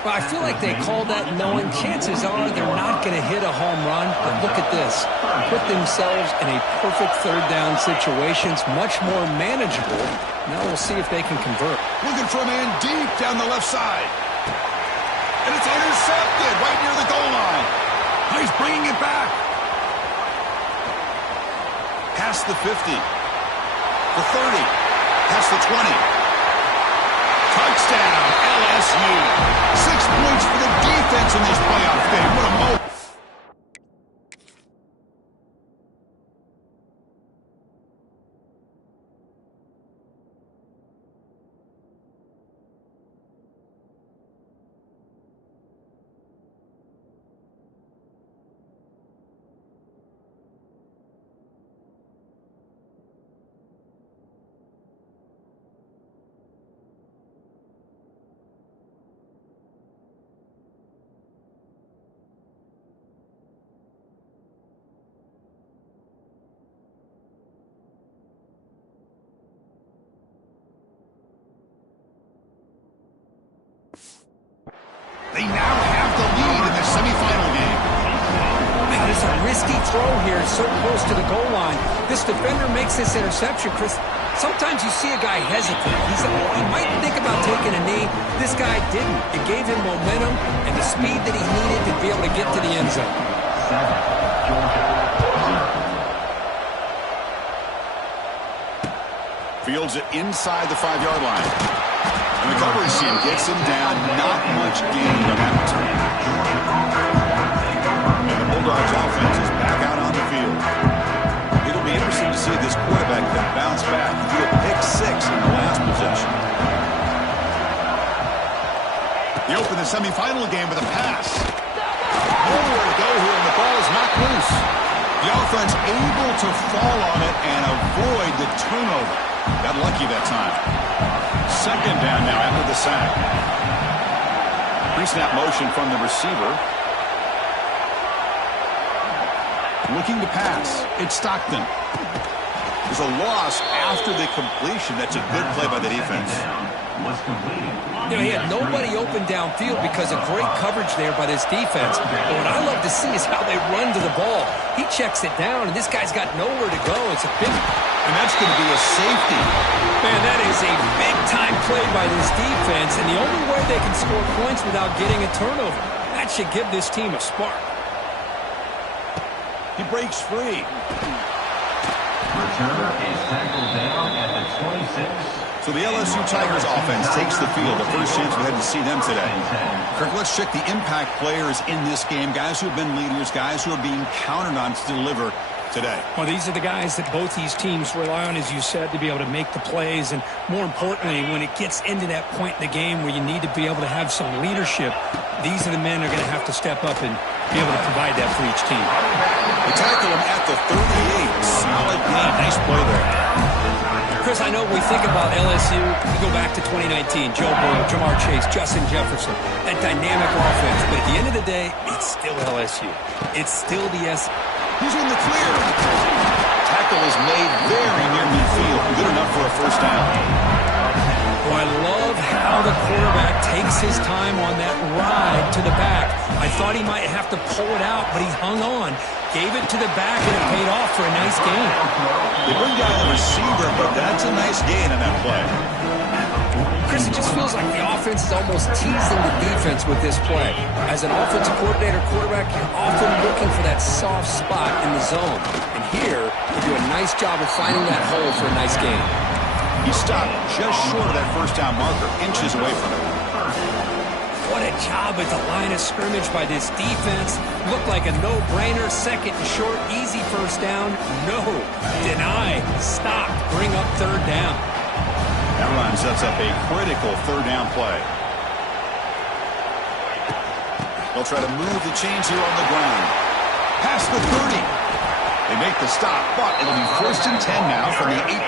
Well, I feel like they called that knowing chances are they're not going to hit a home run. But look at this. Put themselves in a perfect 3rd down situation. It's much more manageable. Now we'll see if they can convert. Looking for a man deep down the left side. And it's intercepted right near the goal line. Now he's bringing it back. Past the 50. The 30. Past the 20. Touchdown, LSU. 6 points for the defense in this playoff game. What a moment. They now have the lead in the semifinal game. That is a risky throw here, so close to the goal line. This defender makes this interception, Chris. Sometimes you see a guy hesitate. He might think about taking a knee. This guy didn't. It gave him momentum and the speed that he needed to be able to get to the end zone. Fields it inside the 5-yard line. And the coverage team gets him down. Not much gain on that return. And the Bulldogs offense is back out on the field. It'll be interesting to see this quarterback can bounce back. He threw a pick 6 in the last possession. They open the semifinal game with a pass. Nowhere to go here, and the ball is knocked loose. The offense able to fall on it and avoid the turnover. Got lucky that time. 2nd down now after the sack. Pre-snap motion from the receiver. Looking to pass. It's Stockton. There's a loss after the completion. That's a good play by the defense. You know, he had nobody open downfield because of great coverage there by this defense. But what I love to see is how they run to the ball. He checks it down, and this guy's got nowhere to go. It's a big... And that's going to be a safety. Man, that is a big-time play by this defense, and the only way they can score points without getting a turnover. That should give this team a spark. He breaks free. Returner is tackled down at the 26. So the LSU Tigers offense takes the field. The first chance we had to see them today. Kirk, let's check the impact players in this game. Guys who have been leaders, guys who are being counted on to deliver. today. Well, these are the guys that both these teams rely on, as you said, to be able to make the plays. And more importantly, when it gets into that point in the game where you need to be able to have some leadership, these are the men that are going to have to step up and be able to provide that for each team. They tackle him at the 38. Solid gain. Nice play there. Chris, I know we think about LSU, we go back to 2019, Joe Burrow, Jamar Chase, Justin Jefferson, that dynamic offense. But at the end of the day, it's still LSU. It's still the S. He's in the clear. Tackle is made very near midfield. Good enough for a first down. Oh, I love how the quarterback takes his time on that ride to the back. I thought he might have to pull it out, but he hung on, gave it to the back, and it paid off for a nice gain. They bring down the receiver, but that's a nice gain on that play. Chris, it just feels like the offense is almost teasing the defense with this play. As an offensive coordinator, quarterback, you're often looking for that soft spot in the zone. And here, you do a nice job of finding that hole for a nice gain. He stopped just short of that first down marker, inches away from it. What a job at the line of scrimmage by this defense. Looked like a no-brainer. Second and short, easy first down. No, deny, stop, bring up third down. That run sets up a critical third down play. They'll try to move the chains here on the ground. Past the 30. They make the stop, but it'll be first and 10 now from the 18.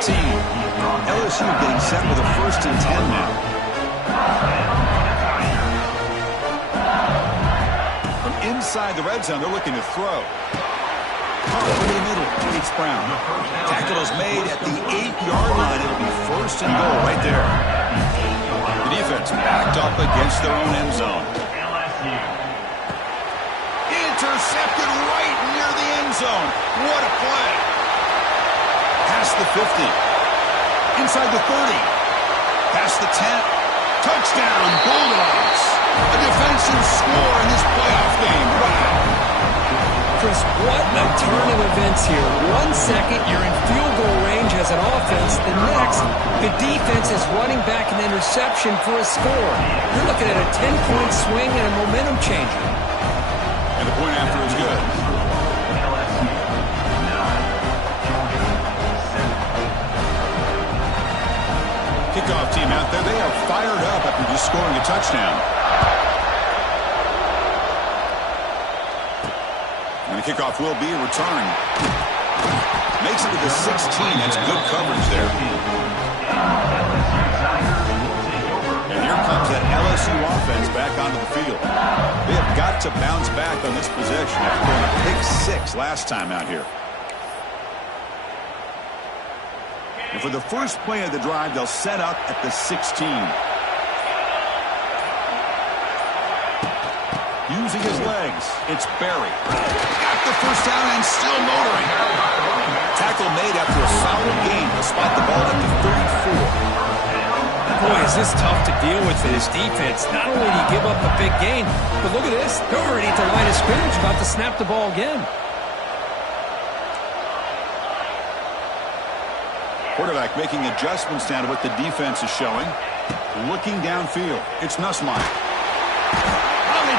LSU getting set with a first and 10 now. From inside the red zone, they're looking to throw. Over the middle, it's Brown. Tackle is made at the 8-yard line. It'll be first and goal right there. The defense backed up against their own end zone. Intercepted right near the end zone. What a play. Past the 50. Inside the 30. Past the 10. Touchdown, Bulldogs. A defensive score in this playoff game. Wow. Chris, what a turn of events here. 1 second, you're in field goal range as an offense. The next, the defense is running back an interception for a score. You're looking at a 10-point swing and a momentum changer. And the point after is good. Kickoff team out there. They are fired up after just scoring a touchdown. And the kickoff will be a return. Makes it to the 16. That's good coverage there. And here comes that LSU offense back onto the field. They have got to bounce back on this possession after going a pick 6 last time out here. And for the first play of the drive, they'll set up at the 16. Using his legs, it's Berry. Got the first down and still motoring. Tackle made after a solid gain. They'll spot the ball at the 34. Boy, is this tough to deal with for this defense. Not only do you give up a big gain, but look at this. They're already at the line of scrimmage, about to snap the ball again. Quarterback making adjustments down to what the defense is showing. Looking downfield. It's Nussmeier.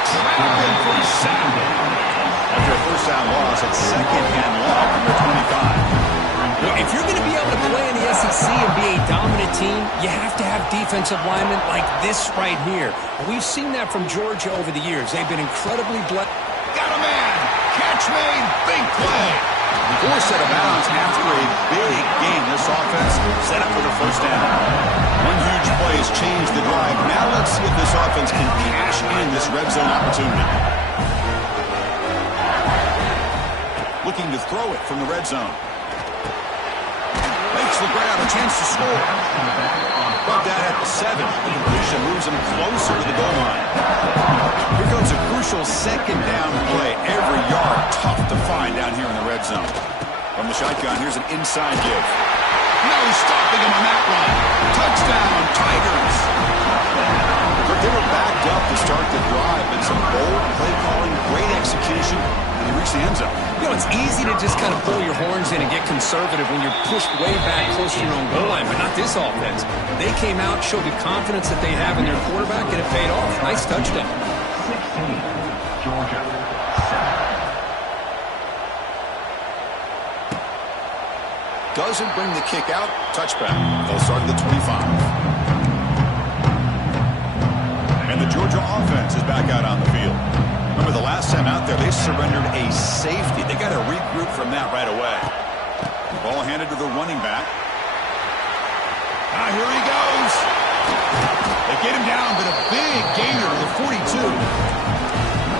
Trapping for a sack. After a first down loss, it's second and long from the 25. Well, if you're going to be able to play in the SEC and be a dominant team, you have to have defensive linemen like this right here. We've seen that from Georgia over the years. They've been incredibly blessed. Got a man. Catch made. Big play. Forced out of bounds after a big game. This offense set up for the first down. One huge play has changed the drive. Now let's see if this offense can cash in this red zone opportunity. Looking to throw it from the red zone. Makes the grab, a chance to score. Brought that at the 7. The completion moves him closer to the goal line. Here comes a crucial second down play. Every yard tough to find down here in the red zone. From the shotgun, here's an inside give. No stopping him on that one. Touchdown, Tigers. They were backed up to start the drive, but some bold play calling, great execution, and they reached the end zone. You know, it's easy to just kind of pull your horns in and get conservative when you're pushed way back close to your own goal line, but not this offense. They came out, showed the confidence that they have in their quarterback, and it paid off. Nice touchdown. 16, Georgia, 7. Doesn't bring the kick out. Touchback. They'll start at the 25. And the Georgia offense is back out on the field. Remember the last time out there, they surrendered a safety. They got to regroup from that right away. Ball handed to the running back. Ah, here he goes. They get him down, but a big gainer to the 42.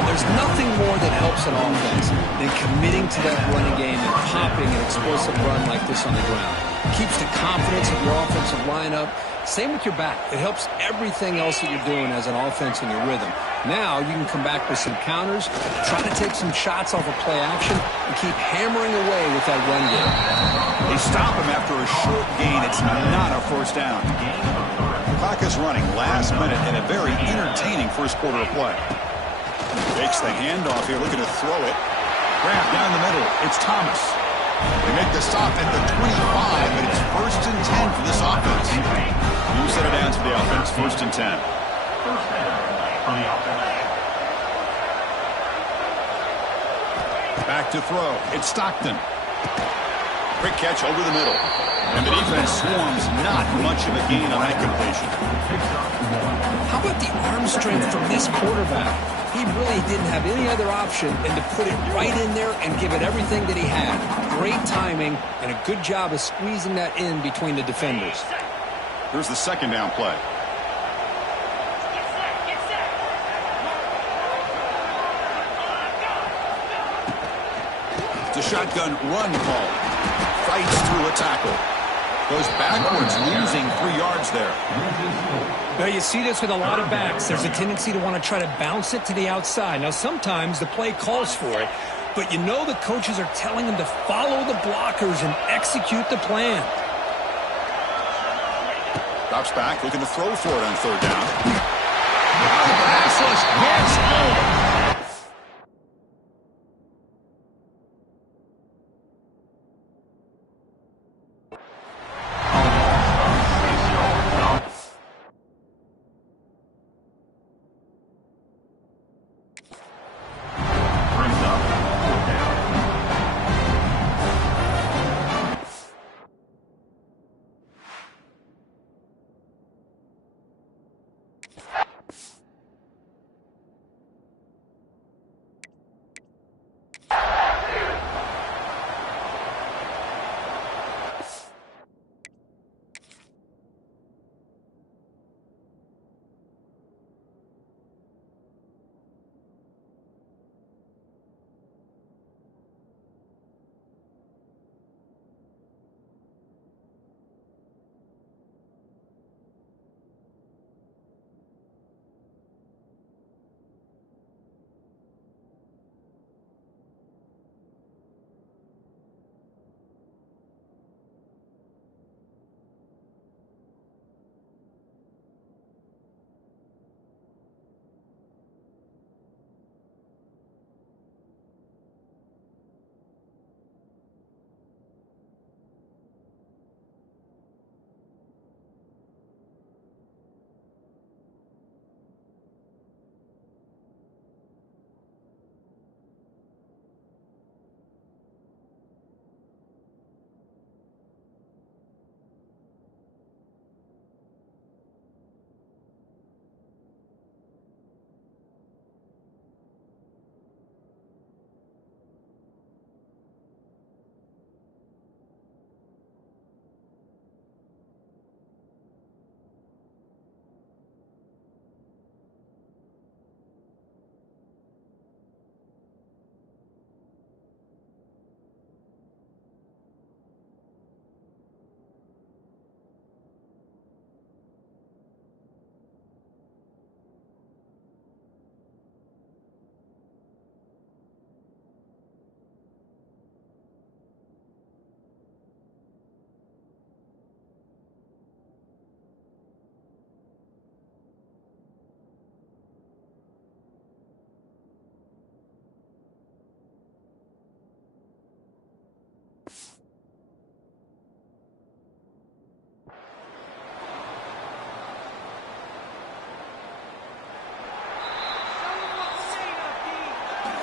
There's nothing more that helps an offense than committing to that running game and popping an explosive run like this on the ground. Keeps the confidence of your offensive lineup. Same with your back. It helps everything else that you're doing as an offense in your rhythm. Now you can come back with some counters, try to take some shots off of play action, and keep hammering away with that run game. They stop him after a short gain. It's not a first down. Clock is running last minute in a very entertaining first quarter of play. Takes the handoff here, looking to throw it. Grab down the middle. It's Thomas. They make the stop at the 25, but it's 1st and 10 for this offense. You set it down to the offense, 1st and 10. First down for the offense. Back to throw. It's Stockton. Quick catch over the middle. And the defense swarms not much of a gain on that completion. How about the arm strength from this quarterback? He really didn't have any other option than to put it right in there and give it everything that he had. Great timing and a good job of squeezing that in between the defenders. Here's the second down play. It's a shotgun run call. Fights through a tackle. Goes backwards, losing 3 yards there. Well, you see this with a lot of backs. There's a tendency to want to try to bounce it to the outside. Now, sometimes the play calls for it, but you know the coaches are telling them to follow the blockers and execute the plan. Drops back, looking to throw for it on 3rd down. Pass rush gets home.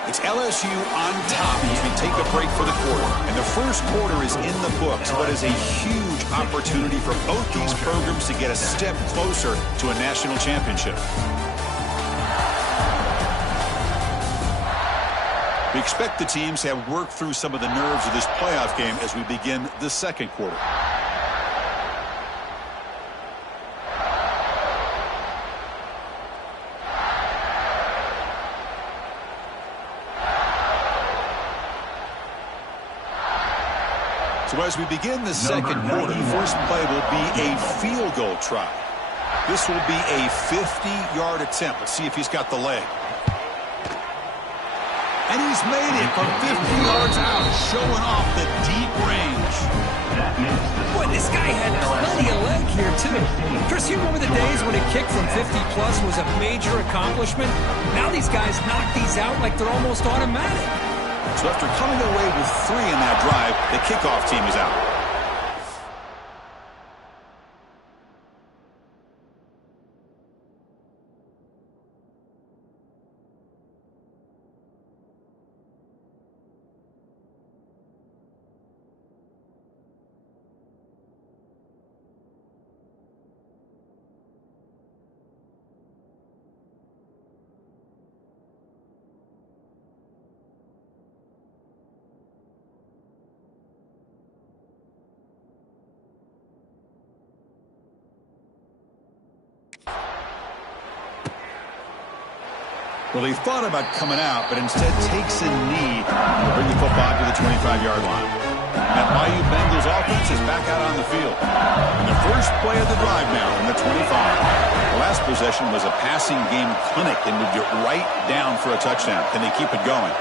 It's LSU on top as we take a break for the quarter. And the first quarter is in the books, but is a huge opportunity for both these programs to get a step closer to a national championship. We expect the teams to have worked through some of the nerves of this playoff game as we begin the second quarter. So as we begin the second quarter, the first play will be a field goal try. This will be a 50-yard attempt. Let's see if he's got the leg. And he's made it from 50 yards out, showing off the deep range. Boy, this guy had plenty of leg here, too. Chris, you remember the days when a kick from 50-plus was a major accomplishment? Now these guys knock these out like they're almost automatic. So after coming away with 3 in that drive, the kickoff team is out. Well, he thought about coming out, but instead takes a knee to bring the football to the 25-yard line. That Bayou Bengals offense is back out on the field. And the first play of the drive now from the 25. The last possession was a passing game clinic and moved it right down for a touchdown. Can they keep it going?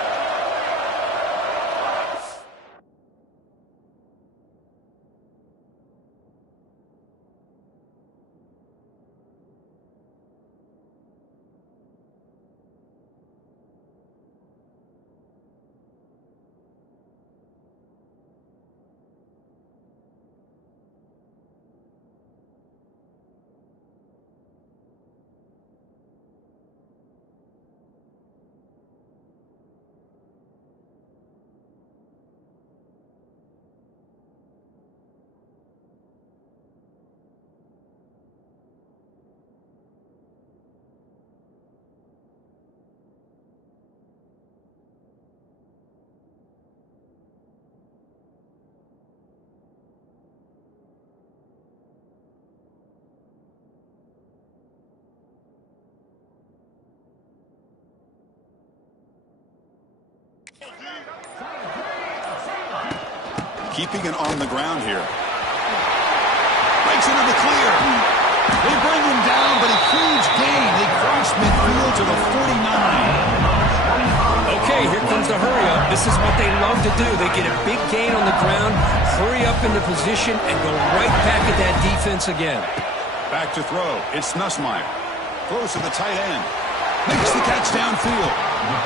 Keeping it on the ground here. Breaks into the clear. They bring him down, but a huge gain. They cross midfield to the 49. Okay, here comes the hurry up. This is what they love to do. They get a big gain on the ground, hurry up into position, and go right back at that defense again. Back to throw. It's Nussmeier. Throws to the tight end. Makes the catch downfield.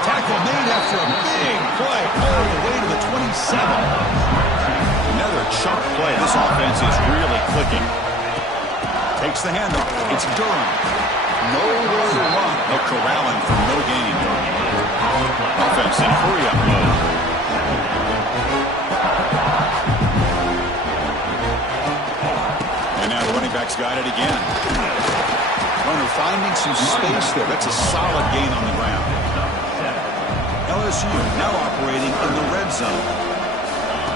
Tackle made after a big play all the way to the 27. Another chunk play. This offense is really clicking. Takes the handoff. It's Durham. Nowhere to run. No corralling for no gain. Offense in hurry-up mode. And now the running back's got it again. Runner finding some space there. That's a solid gain on the ground. LSU now operating in the red zone.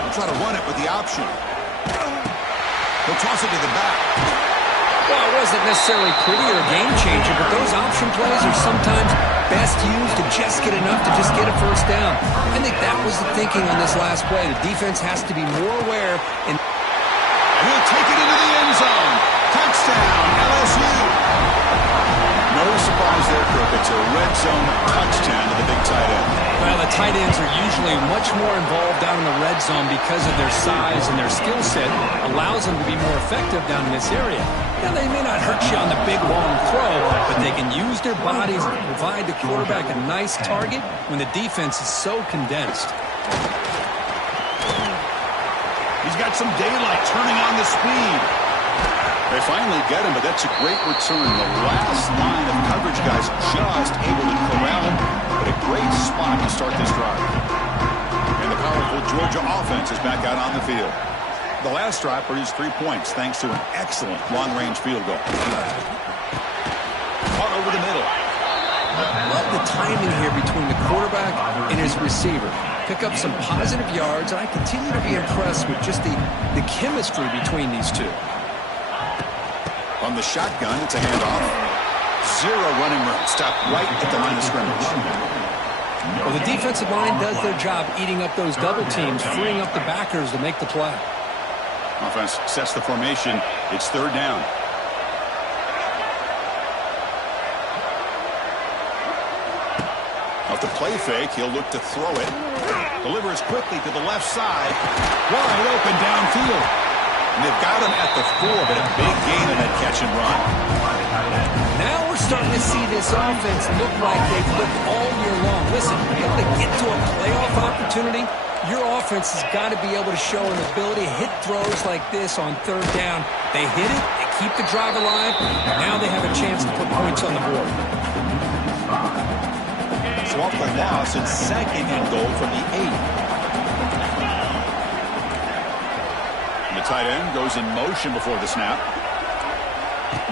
Try to run it with the option. He'll toss it to the back. Well, it wasn't necessarily pretty or a game changer, but those option plays are sometimes best used to just get enough to just get a first down. I think that was the thinking on this last play. The defense has to be more aware. And he'll take it into the end zone. Touchdown, LSU. No surprise there, Kirk. It's a red zone touchdown to the big tight end. Well, the tight ends are usually much more involved down in the red zone because of their size and their skill set allows them to be more effective down in this area. Now, they may not hurt you on the big, long throw, but they can use their bodies to provide the quarterback a nice target when the defense is so condensed. He's got some daylight turning on the speed. They finally get him, but that's a great return. The last line of coverage guys just able to corral him, but a great spot to start this drive. And the powerful Georgia offense is back out on the field. The last drive produced 3 points thanks to an excellent long-range field goal. Caught over the middle. Love the timing here between the quarterback and his receiver. Pick up some positive yards, and I continue to be impressed with just the chemistry between these two. On the shotgun, it's a handoff. Zero running room. Stop right at the line of scrimmage. Well, the defensive line does their job eating up those double teams, freeing up the backers to make the play. Offense sets the formation. It's third down. Off the play fake, he'll look to throw it. Delivers quickly to the left side. Wide open downfield. And they've got him at the 4, but a big gain in that catch and run. Now we're starting to see this offense look like they've looked all year long. Listen, to be able to get to a playoff opportunity, your offense has got to be able to show an ability to hit throws like this on third down. They hit it, they keep the drive alive, and now they have a chance to put points on the board. So off the loss, it's second and goal from the 8. The tight end goes in motion before the snap.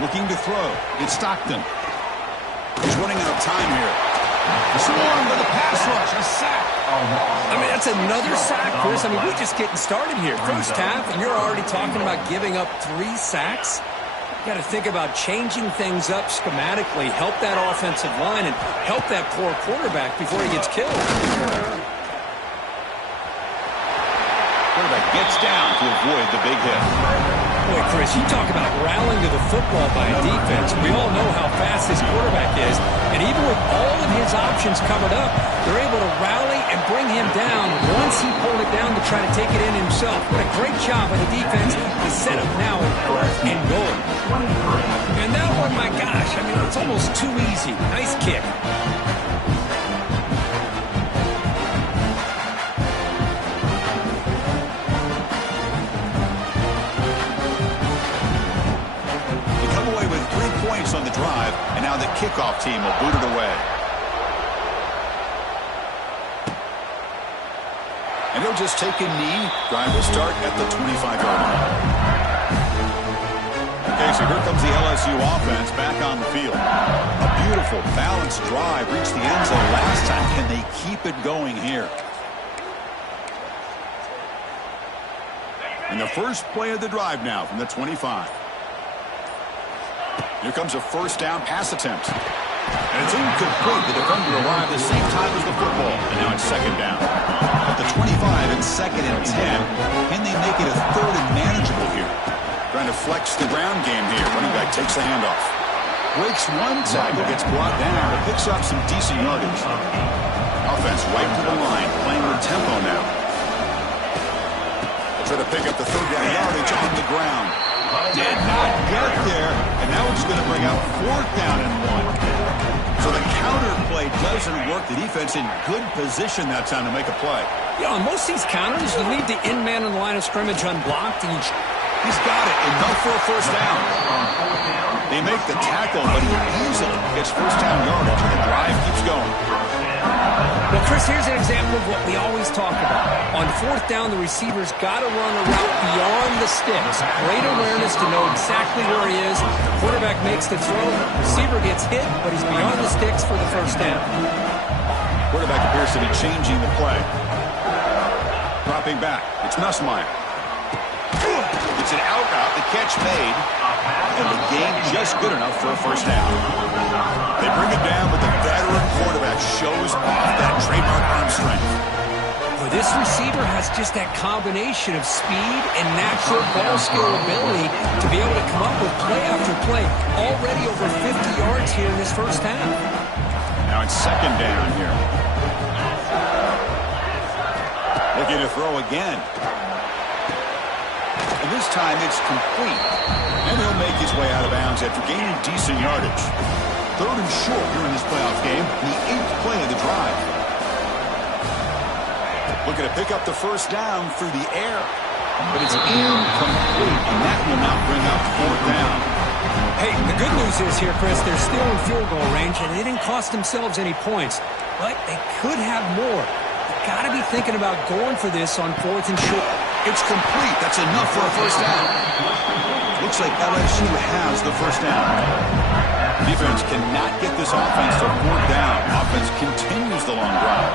Looking to throw. It's Stockton. He's running out of time here. Swarm with a pass rush. A sack. I mean, that's another sack, Chris. I mean, we're just getting started here. First half, and you're already talking about giving up 3 sacks. You got to think about changing things up schematically, help that offensive line, and help that poor quarterback before he gets killed. Quarterback gets down to avoid the big hit. Boy, Chris, you talk about rallying to the football by a defense. We all know how fast this quarterback is, and even with all of his options covered up, they're able to rally and bring him down once he pulled it down to try to take it in himself. What a great job by the defense to set up now at 4th and goal. And that one, my gosh, I mean, it's almost too easy. Nice kick. On the drive, and now the kickoff team will boot it away. And he'll just take a knee. Drive will start at the 25-yard line. Okay, so here comes the LSU offense back on the field. A beautiful, balanced drive reached the end zone last time. Can they keep it going here? And the first play of the drive now from the 25. Here comes a first down pass attempt. And it's incomplete. The defender arrived at the same time as the football. And now it's second down. At the 25 and second and 10. Can they make it a third and manageable here? Trying to flex the ground game here. Running back takes the handoff. Breaks one tackle, gets brought down, but picks up some decent yardage. Offense right to the line, playing with tempo now. They'll try to pick up the third down yardage on the ground. Did not get there, and now it's going to bring out 4th down and 1. So the counter play doesn't work. The defense in good position that time to make a play. Yeah, on most of these counters, you leave the in man in the line of scrimmage unblocked, and he's got it, enough for a first down. They make the tackle, but he easily gets first down yardage, and the drive keeps going. Well, Chris, here's an example of what we always talk about. On 4th down, the receiver's got to run a route beyond the sticks. Great awareness to know exactly where he is. Quarterback makes the throw. Receiver gets hit, but he's beyond the sticks for the first down. Quarterback appears to be changing the play. Dropping back. It's Nussmeier. It's an out route. The catch made. And the game just good enough for a first down. They bring it down, but the veteran quarterback shows off that trademark arm strength. Well, this receiver has just that combination of speed and natural ball skill ability to be able to come up with play after play. Already over 50 yards here in this first half. Now it's second down here. Looking to throw again. And this time it's complete. And he'll make his way out of bounds after gaining decent yardage. Third and short here in this playoff game, the 8th play of the drive. Looking to pick up the first down through the air. But it's incomplete, and that will now bring up 4th down. Hey, the good news is here, Chris, they're still in field goal range, and they didn't cost themselves any points. But they could have more. They've got to be thinking about going for this on 4th and short. It's complete. That's enough for a first down. Looks like LSU has the first down. Defense cannot get this offense to 4th down. Offense continues the long drive.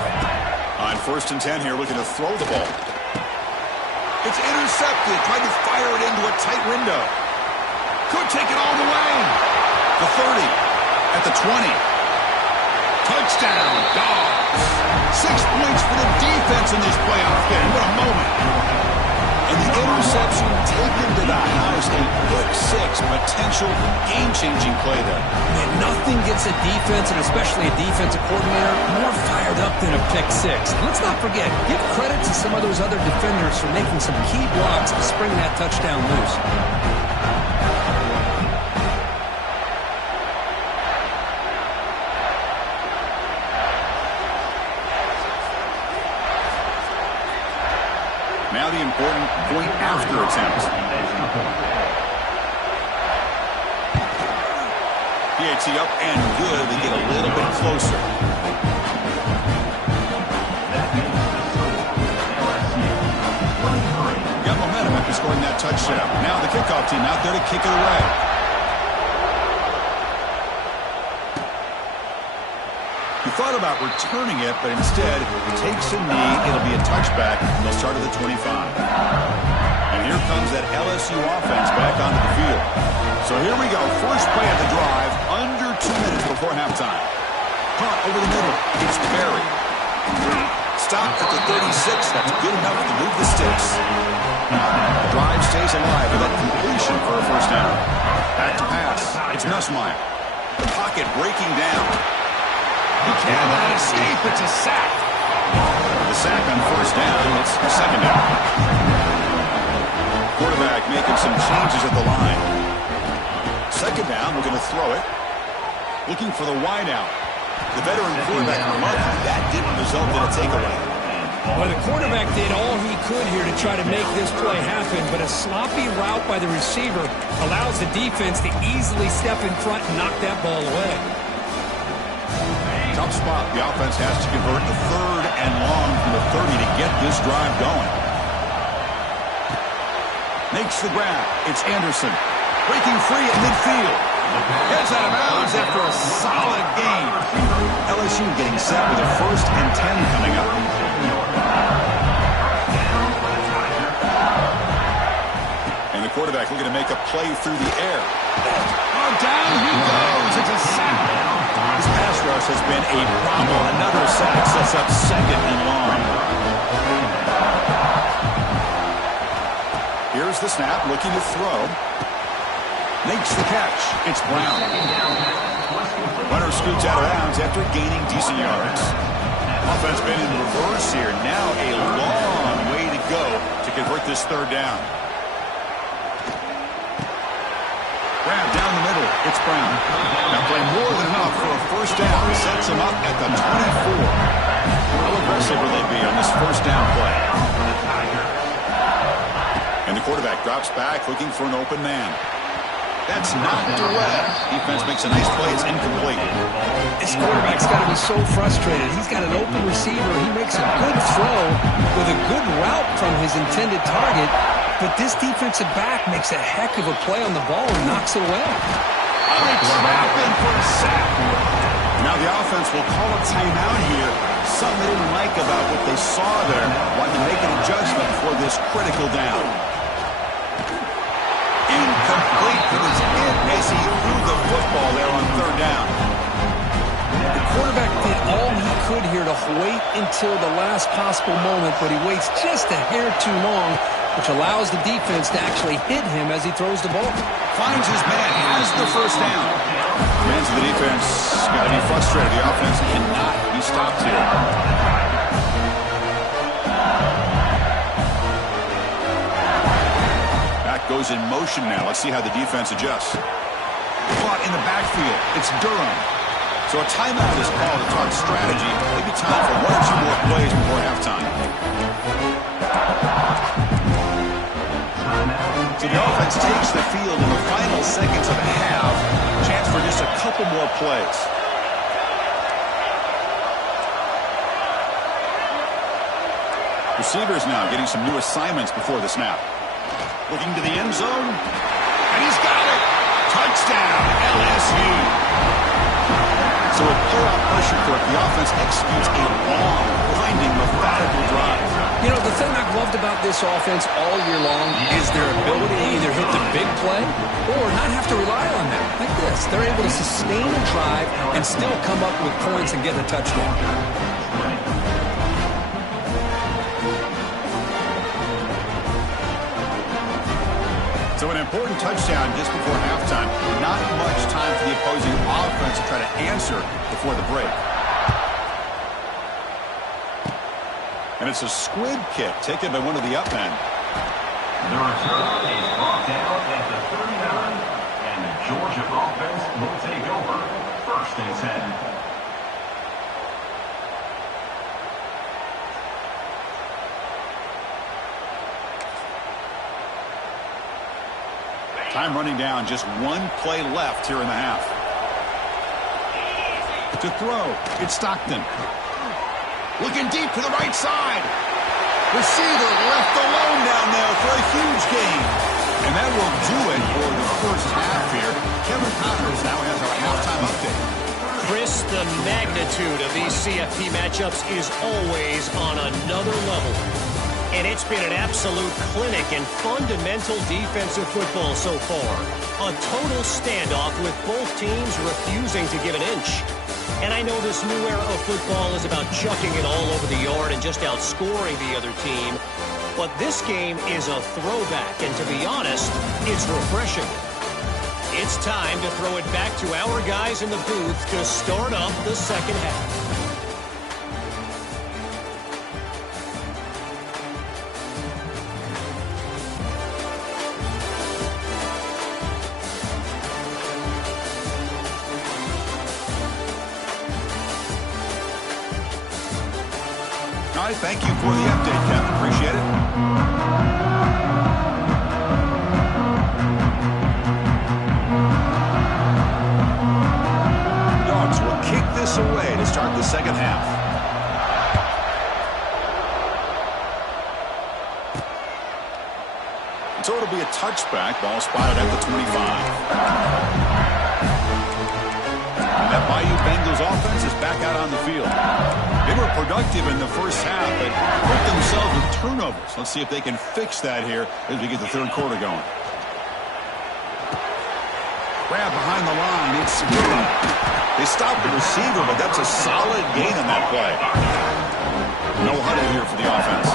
On 1st and 10 here, looking to throw the ball. It's intercepted. Trying to fire it into a tight window. Could take it all the way. The 30. At the 20. Touchdown, Dogs. 6 points for the defense in this playoff game. What a moment. And the interception taken to the house. A pick 6. Potential game-changing play there. Man, nothing gets a defense, and especially a defensive coordinator, more fired up than a pick 6. And let's not forget, give credit to some of those other defenders for making some key blocks to spring that touchdown loose. Now the important point after attempt. PAT up and good. They get a little bit closer. Got momentum after scoring that touchdown. Now the kickoff team out there to kick it away. He thought about returning it, but instead takes a knee. It'll be a touchback. They'll start at the 25. And here comes that LSU offense back onto the field. So here we go. First play of the drive, under 2 minutes before halftime. Punt over the middle. It's Perry. Stopped at the 36. That's good enough to move the sticks. The drive stays alive with that completion for a first down. Back to pass. It's Nussmeier. The pocket breaking down. He cannot escape. It's a sack. The sack on first down. It's second down. Quarterback making some changes at the line. Second down. We're going to throw it. Looking for the wideout. The veteran quarterback lucky that didn't result in a takeaway. Well, the quarterback did all he could here to try to make this play happen, but a sloppy route by the receiver allows the defense to easily step in front and knock that ball away. Tough spot. The offense has to convert the 3rd and long from the 30 to get this drive going. Makes the grab. It's Anderson. Breaking free at midfield. Gets out of bounds after a solid game. LSU getting set with a 1st and 10 coming up. And the quarterback looking to make a play through the air. Oh, down he goes. It's a sack. This pass rush has been a problem. Another sack sets up 2nd and long. Here's the snap, looking to throw. Makes the catch. It's Brown. Runner scoots out of bounds after gaining decent yards. Offense been in reverse here. Now a long way to go to convert this 3rd down. Grab down the middle. It's Brown. Now play more than enough for a first down. Sets him up at the 24. How aggressive will they be on this first down play? And the quarterback drops back looking for an open man. That's knocked away. Defense makes a nice play. It's incomplete. This quarterback's got to be so frustrated. He's got an open receiver. He makes a good throw with a good route from his intended target. But this defensive back makes a heck of a play on the ball and knocks it away. Oh, it's trapping for a sack. Now the offense will call a timeout here. Something they didn't like about what they saw there. Wanting to make an adjustment for this critical down. Incomplete, but it's in as he threw the football there on 3rd down. The quarterback did all he could here to wait until the last possible moment, but he waits just a hair too long, which allows the defense to actually hit him as he throws the ball. Finds his man, has the first down. Fans of the defense got to be frustrated. The offense cannot be stopped here. Goes in motion now. Let's see how the defense adjusts. Caught in the backfield. It's Durham. So a timeout is called to talk strategy. Maybe time for 1 or 2 more plays before halftime. So the offense offense takes the field in the final seconds of the half. Chance for just a couple more plays. Receivers now getting some new assignments before the snap. Looking to the end zone. And he's got it. Touchdown, LSU. So with playoff pressure for it, the offense executes a long, blinding, methodical drive. You know, the thing I've loved about this offense all year long is their ability to either hit the big play or not have to rely on that. Like this. They're able to sustain a drive and still come up with points and get a touchdown. So an important touchdown just before halftime. Not much time for the opposing offense to try to answer before the break. And it's a squib kick taken by one of the up men. The return is brought down at the 39, and the Georgia offense will take over 1st and 10. Time running down, just one play left here in the half. To throw, it's Stockton. Looking deep to the right side. Receiver left alone down there for a huge gain. And that will do it for the first half here. Kevin Connors now has our halftime update. Chris, the magnitude of these CFP matchups is always on another level. And it's been an absolute clinic in fundamental defensive football so far. A total standoff with both teams refusing to give an inch. And I know this new era of football is about chucking it all over the yard and just outscoring the other team. But this game is a throwback, and to be honest, it's refreshing. It's time to throw it back to our guys in the booth to start up the second half. All right, thank you for the update, Kevin. Appreciate it. Dogs will kick this away to start the second half. So it'll be a touchback. Ball spotted at the 25. That Bayou Bengals offense is back out on the field. They were productive in the first half, but hurt themselves with turnovers. Let's see if they can fix that here as we get the third quarter going. Grab behind the line. It's good. They stopped the receiver, but that's a solid gain on that play. No huddle here for the offense.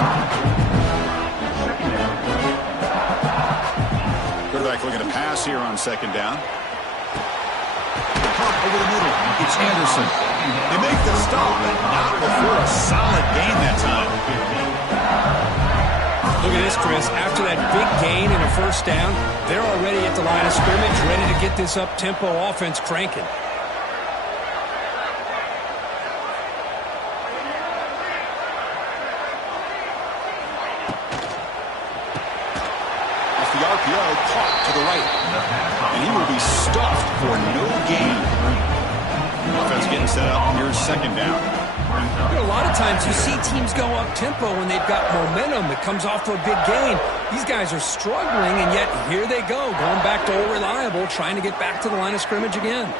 Quarterback looking to pass here on second down. Over the middle, it's Anderson. They make the stop, but not before a solid gain that time. Look at this, Chris. After that big gain and a first down, they're already at the line of scrimmage, ready to get this up-tempo offense cranking. Off the RPO, caught to the right. And he will be stuffed for no gain. Offense getting set up. Here's second down. You know, a lot of times you see teams go up-tempo when they've got momentum. It comes off for a big gain. These guys are struggling, and yet here they go, going back to old reliable, trying to get back to the line of scrimmage again.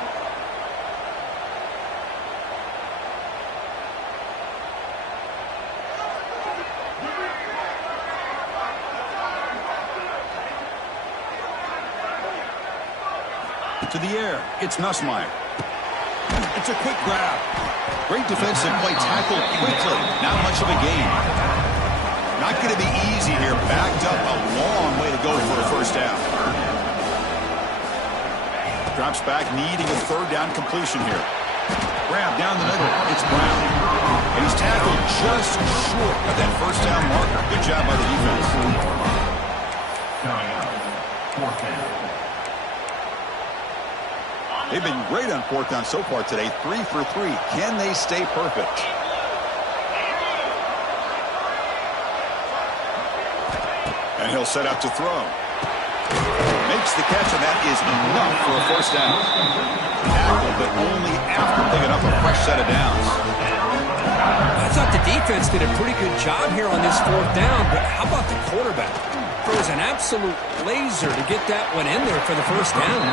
To the air, it's Nussmeier. It's a quick grab. Great defensive play, tackled quickly. Not much of a gain. Not going to be easy here. Backed up a long way to go for a first down. Drops back, needing a third down completion here. Grab down the middle. It's Brown. And he's tackled just short of that first down marker. Good job by the defense. Coming up, 4th down. They've been great on fourth down so far today. 3 for 3. Can they stay perfect? And he'll set up to throw. makes the catch, and that is enough for a first down. Tackle, but only after picking up a fresh set of downs. I thought the defense did a pretty good job here on this fourth down, but how about the quarterback? Throws an absolute laser to get that one in there for the first down.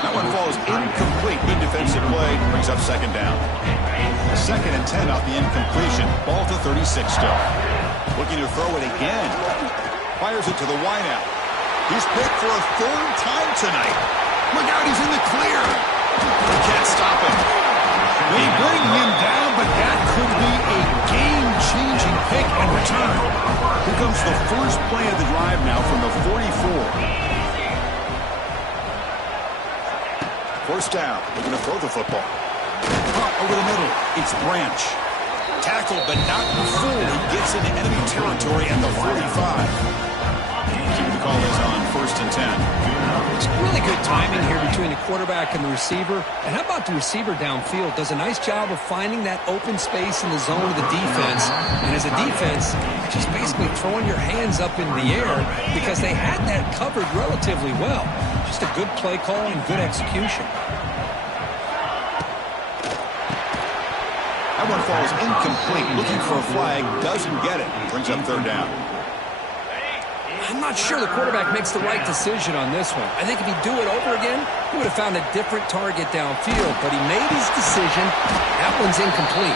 That one falls incomplete. Good defensive play. Brings up second down. 2nd and 10 off the incompletion. Ball to 36 still. Looking to throw it again. Fires it to the wideout. He's picked for a 3rd time tonight. Look out, he's in the clear. They can't stop him. They bring him down, but that could be a game-changing pick and return. Here comes the first play of the drive now from the 44. First down. They're going to throw the football. Caught over the middle. It's Branch. Tackled, but not before he gets into enemy territory at the 45. See what the call is on 1st and 10. It's really good timing here between the quarterback and the receiver. And how about the receiver downfield? Does a nice job of finding that open space in the zone of the defense. And as a defense, just basically throwing your hands up in the air because they had that covered relatively well. Just a good play call and good execution. That one falls incomplete. Looking for a flag. Doesn't get it. Brings up 3rd down. I'm not sure the quarterback makes the right decision on this one. I think if he'd do it over again, he would have found a different target downfield. But he made his decision. That one's incomplete.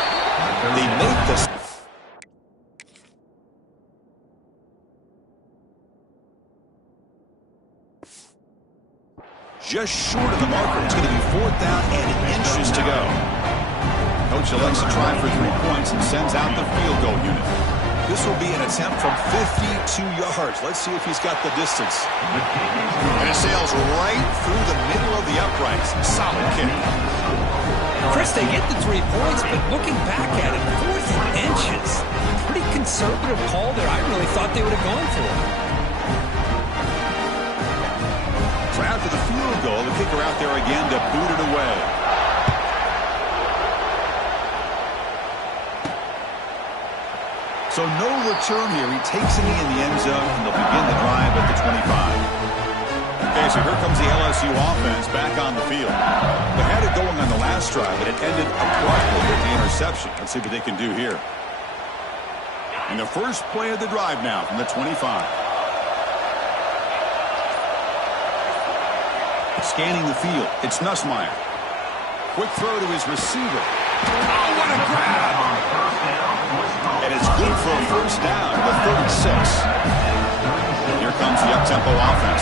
They make this. Just short of the marker. It's going to be 4th down and inches to go. Coach elects to try for 3 points and sends out the field goal unit. This will be an attempt from 52 yards. Let's see if he's got the distance. And it sails right through the middle of the uprights. Solid kick. Chris, they get the 3 points, but looking back at it, 4th and inches. Pretty conservative call there. I really thought they would have gone for it. So after the field goal, the kicker out there again to boot it away. So no return here. He takes it in the end zone, and they'll begin the drive at the 25. Okay, so here comes the LSU offense back on the field. They had it going on the last drive, but it ended abruptly with the interception. Let's see what they can do here. And the first play of the drive now from the 25. Scanning the field, it's Nussmeier. Quick throw to his receiver. Oh, what a grab! And it's good for a first down with 36. Here comes the up-tempo offense.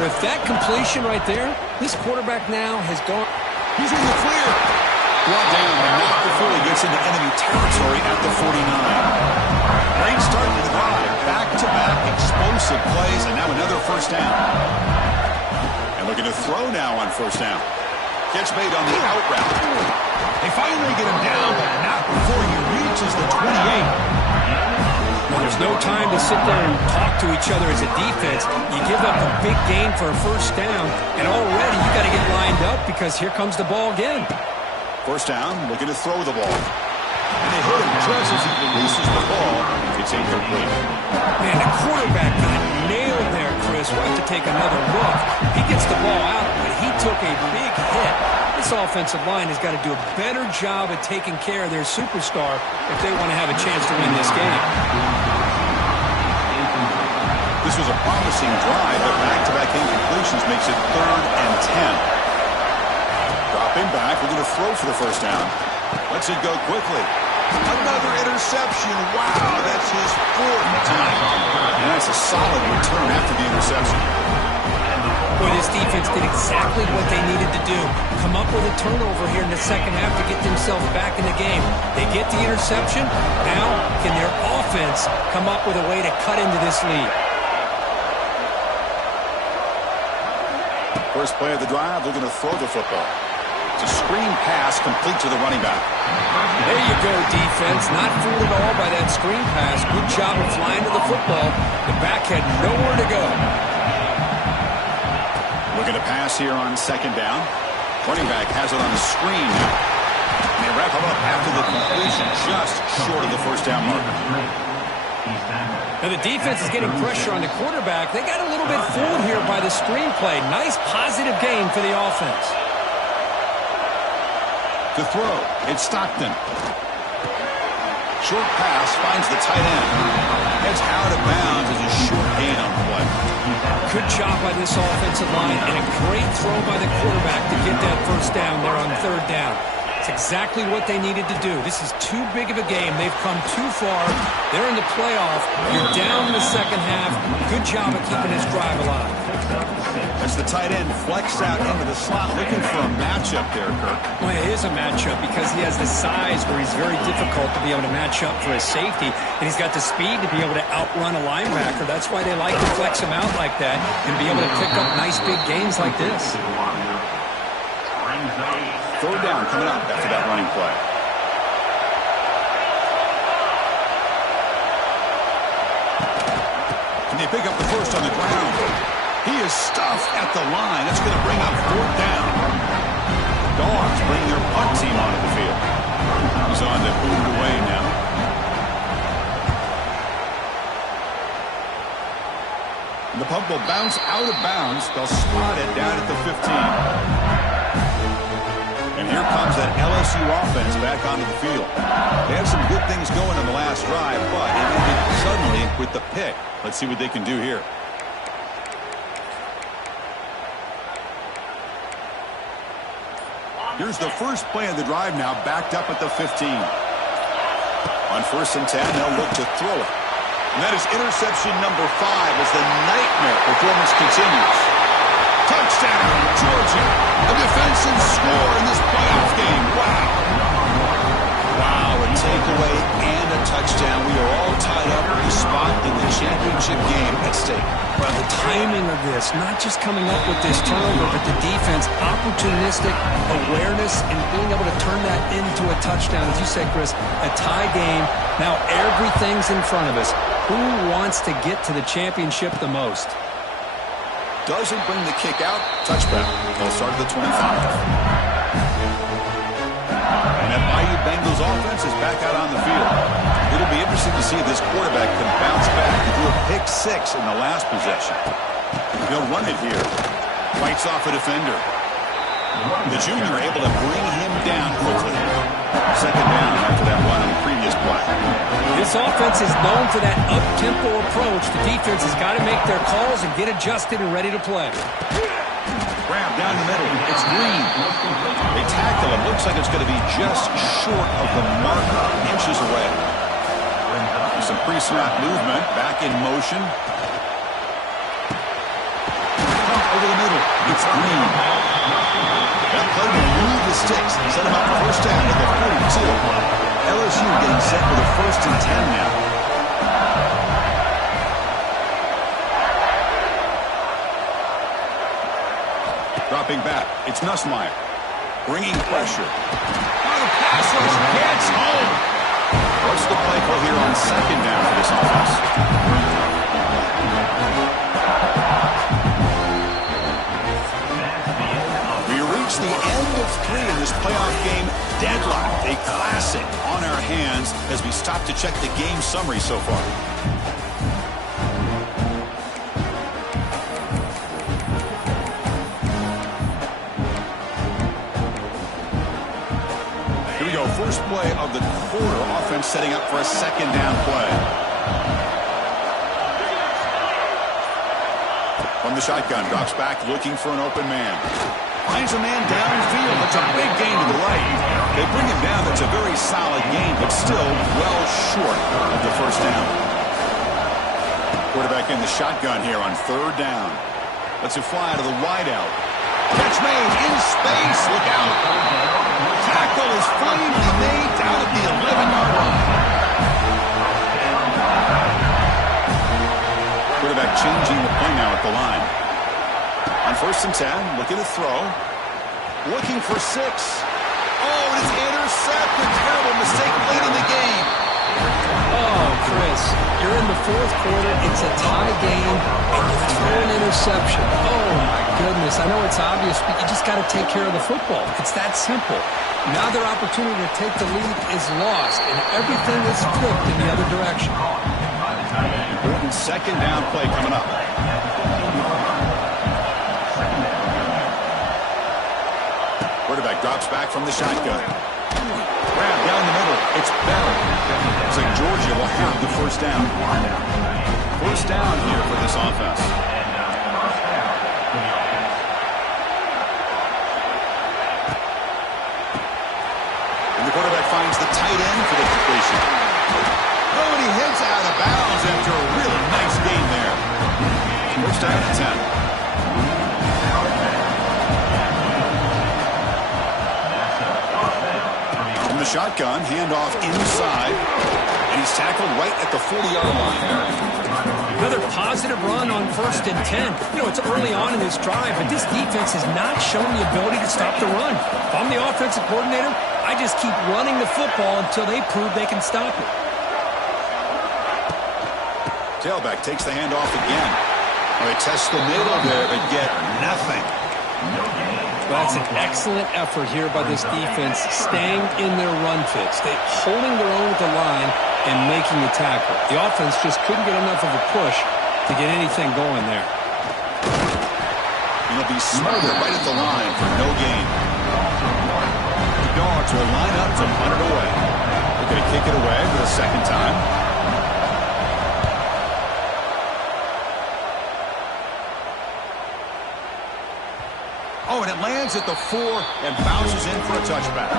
With that completion right there, this quarterback now has gone. He's in the clear. Brought down, but not before he gets into enemy territory at the 49. Great start to the drive. Back-to-back explosive plays, and now another first down. And looking to throw now on first down. Catch made on the out route. They finally get him down, but not before he reaches the 28. Well, there's no time to sit there and talk to each other as a defense. You give up a big gain for a first down, and already you got to get lined up because here comes the ball again. First down, looking to throw the ball. And they hit him just as he releases the ball. It's incomplete. Man, the quarterback got nailed there, Chris. We'll have to take another look. He gets the ball out, but he took a big hit. This offensive line has got to do a better job at taking care of their superstar if they want to have a chance to win this game. This was a promising drive, but back-to-back incompletions makes it 3rd and 10. Dropping back, we're going to throw for the first down. Lets it go quickly. Another interception. Wow, that's his 4th tonight. And that's a solid return after the interception. Boy, this defense did exactly what they needed to do. Come up with a turnover here in the second half to get themselves back in the game. They get the interception. Now, can their offense come up with a way to cut into this lead? First play of the drive, they're going to throw the football. It's a screen pass complete to the running back. There you go, defense. Not fooled at all by that screen pass. Good job of flying to the football. The back had nowhere to go. Looking to pass here on second down. Running back has it on the screen now. And they wrap him up after the completion, just short of the first down marker. Now the defense is getting pressure on the quarterback. They got a little bit fooled here by the screenplay. Nice positive gain for the offense. To throw, it's Stockton. Short pass finds the tight end. Gets out of bounds as a short gain on the play. Good job by this offensive line and a great throw by the quarterback to get that first down there on third down. It's exactly what they needed to do. This is too big of a game. They've come too far. They're in the playoff. You're down in the second half. Good job of keeping this drive alive. As the tight end flexed out into the slot, looking for a matchup there, Kirk. Well, it is a matchup because he has the size where he's very difficult to be able to match up for his safety, and he's got the speed to be able to outrun a linebacker. That's why they like to flex him out like that and be able to pick up nice big gains like this. Third down coming up after that running play. And they pick up the first on the ground. He is stuffed at the line. That's going to bring up fourth down. The Dogs bring their punt team onto the field. He's on to boot it away now. And the punt will bounce out of bounds. They'll spot it down at the 15. And here comes that LSU offense back onto the field. They had some good things going on the last drive, but it ended suddenly with the pick. Let's see what they can do here. Here's the first play of the drive now, backed up at the 15. On 1st and 10, they'll look to throw it. And that is interception number 5 as the nightmare performance continues. Touchdown, Georgia. A defensive score in this playoff game. Wow. Wow, a takeaway and a touchdown. We are all tied up with a spot in the championship game at stake. Well, the timing of this, not just coming up with this turnover, but the defense, opportunistic awareness, and being able to turn that into a touchdown. As you said, Chris, a tie game. Now everything's in front of us. Who wants to get to the championship the most? Doesn't bring the kick out. Touchdown. They'll start at the 25. And that Bayou Bengals offense is back out on the field. It'll be interesting to see if this quarterback can bounce back. He threw a pick 6 in the last possession. He'll run it here. Fights off a defender. The junior able to bring him down quickly. Second down after that run on the previous play. This offense is known for that up-tempo approach. The defense has got to make their calls and get adjusted and ready to play. Grab down the middle. It's Green. They tackle him. Looks like it's going to be just short of the marker, inches away. Some pre-snap movement. Back in motion. Over the middle. It's Green. That play will move the sticks. Set him up for first down at the 42. LSU getting set for the 1st and 10 now. Dropping back. It's Nussmeier. Bringing pressure. Oh, the pass rush gets home. What's the play call here on second down for this offense? The end of 3 in this playoff game. Deadlocked, a classic on our hands as we stop to check the game summary so far. Here we go, first play of the quarter. Offense setting up for a second down play. From the shotgun, drops back looking for an open man. Finds a man downfield. It's a big gain to the right. They bring him down. That's a very solid gain, but still well short of the first down. Quarterback in the shotgun here on 3rd down. Lets it fly to the wideout. Catch made in space. Look out. Tackle is finally made down at the 11-yard line. Quarterback changing the play now at the line. On 1st and 10, looking to throw. Looking for 6. Oh, and it's intercepted. Terrible mistake late in the game. Oh, Chris, you're in the 4th quarter. It's a tie game, and you throw an interception. Oh, my goodness. I know it's obvious, but you just got to take care of the football. It's that simple. Now their opportunity to take the lead is lost, and everything is flipped in the other direction. Important second down play coming up. Quarterback drops back from the shotgun. Grab down the middle. It's Bell. Looks like Georgia will have the first down. First down here for this offense. And the quarterback finds the tight end for the completion. Oh, and he heads out of bounds after a really nice gain there. First down and 10. The shotgun, handoff inside, and he's tackled right at the 40-yard line. Another positive run on 1st and 10. You know, it's early on in this drive, but this defense has not shown the ability to stop the run. If I'm the offensive coordinator, I just keep running the football until they prove they can stop it. Tailback takes the handoff again. Well, they test the middle there, but get nothing. Well, that's an excellent effort here by this defense, staying in their run fit, holding their own at the line and making the tackle. The offense just couldn't get enough of a push to get anything going there. It'll be smothered right at the line for no gain. The Dogs will line up to punt it away. They're going to kick it away for the second time. Oh, and it lands at the 4 and bounces in for a touchback.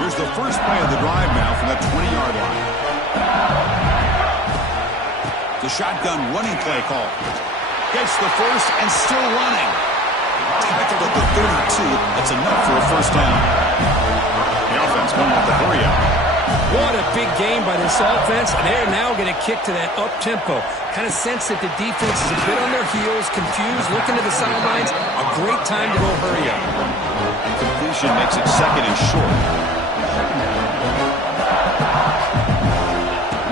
Here's the first play of the drive now from that 20-yard line. The shotgun running play call. Gets the first and still running. Tackled at the 32. That's enough for a first down. The offense going with the hurry up. What a big game by this offense. They're now going to kick to that up-tempo. Kind of sense that the defense is a bit on their heels, confused, looking to the sidelines. A great time to go hurry up. And completion makes it second and short.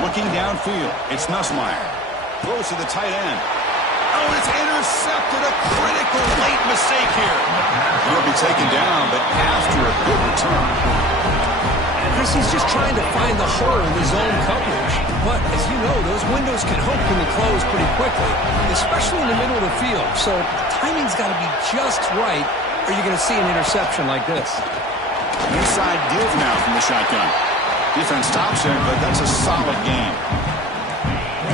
Looking downfield, it's Nussmeier. Throws to the tight end. Oh, it's intercepted. A critical late mistake here. He'll be taken down, but after a good return. Chris, he's just trying to find the hole in his own coverage. But, as you know, those windows can open and close pretty quickly, especially in the middle of the field. So, timing's got to be just right, or you're going to see an interception like this. Inside give now from the shotgun. Defense stops him, but that's a solid gain.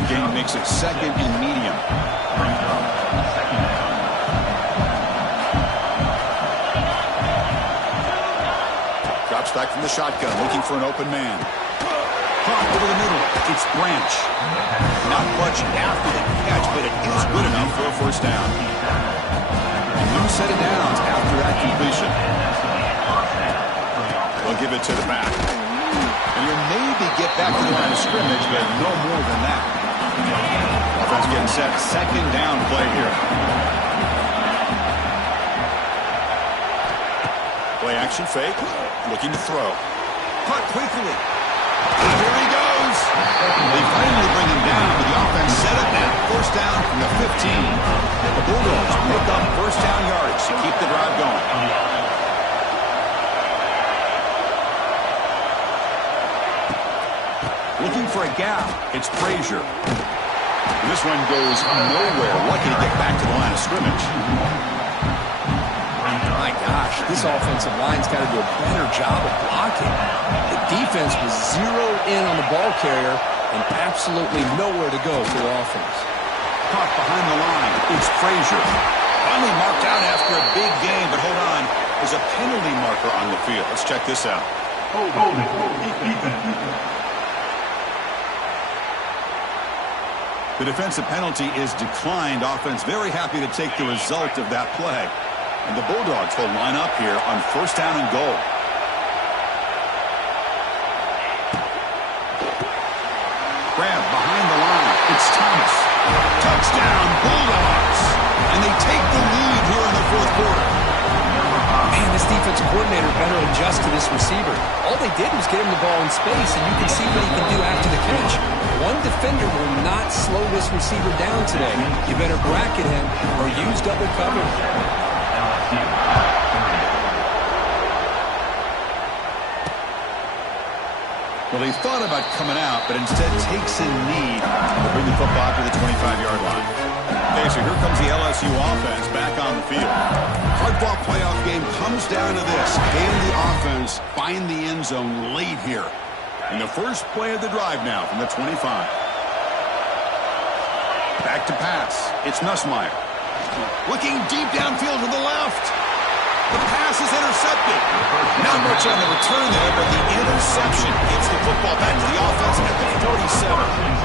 The game makes it second and medium. Drops back from the shotgun, looking for an open man. Pop over the middle. It's Branch. Not much after the catch, but it is good enough for a first down. A new set of downs after that completion. They'll give it to the back. And you'll maybe get back to the line of scrimmage, but no more than that. Offense getting set. Second down play here. Play action fake. Looking to throw. Caught quickly. Here he goes. They finally bring him down, but the offense set up now. First down from the 15. The Bulldogs pick up first down yardage to keep the drive going. Looking for a gap. It's Frazier. And this run goes nowhere. Lucky to get back to the line of scrimmage. My gosh, this offensive line's got to do a better job of blocking. The defense was zeroed in on the ball carrier and absolutely nowhere to go for the offense. Caught behind the line. It's Frazier. Finally marked out after a big game, but hold on. There's a penalty marker on the field. Let's check this out. The defensive penalty is declined. Offense very happy to take the result of that play. And the Bulldogs will line up here on first down and goal. Grab behind the line. It's Thomas. Touchdown, Bulldogs. And they take the lead here in the fourth quarter. Man, this defensive coordinator better adjust to this receiver. All they did was get him the ball in space, and you can see what he can do after the catch. One defender will not slow this receiver down today. You better bracket him or use double coverage. Well, he thought about coming out, but instead takes a knee to bring the football to the 25-yard line. Okay, so here comes the LSU offense back on the field. Hardball playoff game comes down to this. Can the offense find the end zone late here? In the first play of the drive now from the 25. Back to pass. It's Nussmeier. Looking deep downfield to the left. The pass is intercepted. Not much on the return there, but the interception gets the football back to the offense at the 47.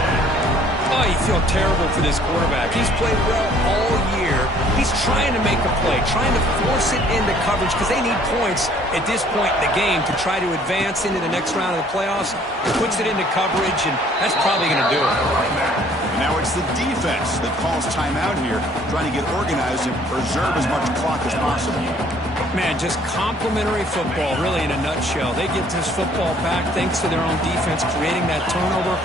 Oh, you feel terrible for this quarterback. He's played well all year. He's trying to make a play, trying to force it into coverage because they need points at this point in the game to try to advance into the next round of the playoffs. He puts it into coverage, and that's probably going to do it. And now it's the defense that calls timeout here, trying to get organized and preserve as much clock as possible. Man, just complimentary football, really, in a nutshell. They get this football back thanks to their own defense, creating that turnover,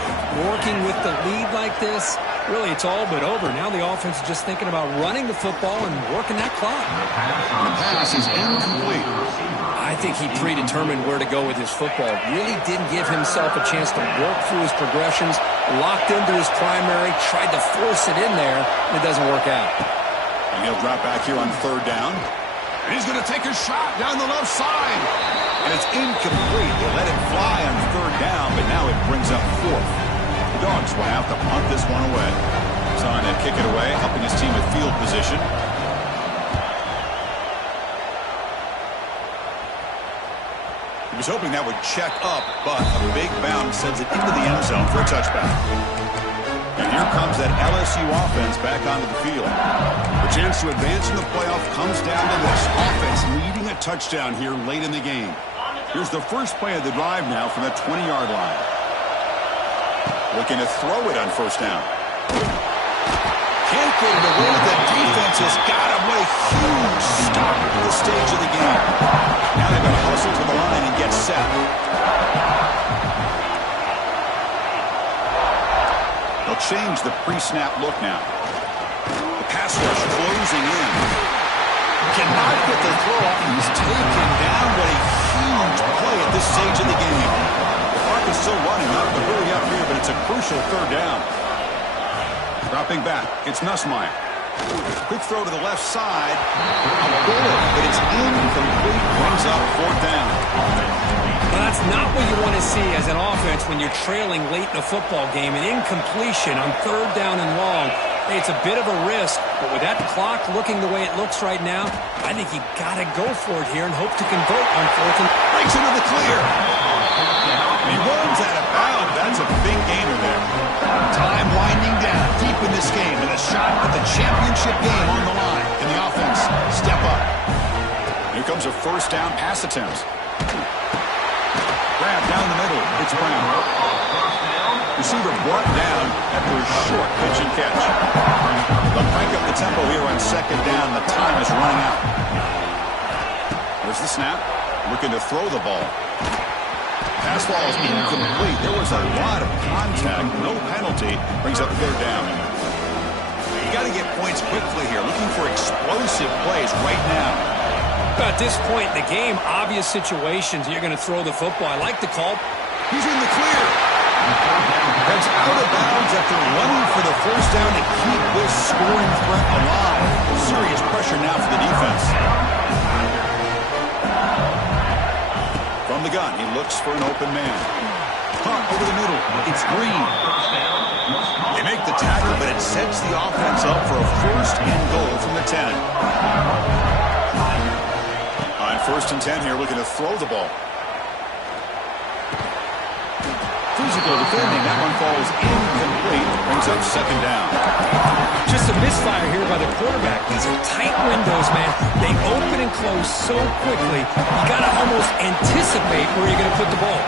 working with the lead like this. Really, it's all but over. Now the offense is just thinking about running the football and working that clock. The pass is incomplete. I think he predetermined where to go with his football. Really didn't give himself a chance to work through his progressions, locked into his primary, tried to force it in there, and it doesn't work out. And he'll drop back here on third down. And he's going to take a shot down the left side. And it's incomplete. They let it fly on third down, but now it brings up fourth. The Dogs will have to punt this one away. Trying to kick it away, helping his team with field position. He was hoping that would check up, but a big bounce sends it into the end zone for a touchback. And here comes that LSU offense back onto the field. The chance to advance in the playoff comes down to this. Offense needing a touchdown here late in the game. Here's the first play of the drive now from the 20-yard line. Looking to throw it on first down. Can't get it away. The defense has got him. What a huge start to the stage of the game. Now they're going to hustle to the line and get set. They'll change the pre-snap look now. The pass rush closing in. Cannot get the throw up. He's taken down. What a huge play at this stage of the game. The clock is still running. Not to hurry up here, but it's a crucial third down. Dropping back. It's Nussmeier. Quick throw to the left side. A bullet, but it's incomplete. Brings up fourth down. Well, that's not what you want to see as an offense when you're trailing late in a football game. An incompletion on third down and long. Hey, it's a bit of a risk, but with that clock looking the way it looks right now, I think you got to go for it here and hope to convert on fourth and breaks into the clear. And he runs out of bounds. That's a big gainer there. Time winding down deep in this game, and a shot at the championship game on the line. Can the offense step up? Here comes a first down pass attempt. Grab down the middle. It's Brown. Receiver brought down after a short pitch and catch. They'll crank up the tempo here on second down. The time is running out. There's the snap. Looking to throw the ball. Pass ball is incomplete. There was a lot of contact. No penalty. Brings up third down. You got to get points quickly here. Looking for explosive plays right now. At this point in the game, obvious situations, you're going to throw the football. I like the call. He's in the clear. Heads out of bounds after running for the first down to keep this scoring threat alive. Serious pressure now for the defense. From the gun, he looks for an open man. Punt over the middle. It's Green. They make the tackle, but it sets the offense up for a first and goal from the 10. On first and 10 here, looking to throw the ball. Physical defending. That one falls incomplete. Brings up second down. Just a misfire here by the quarterback. These are tight windows, man. They open and close so quickly. You got to almost anticipate where you're going to put the ball.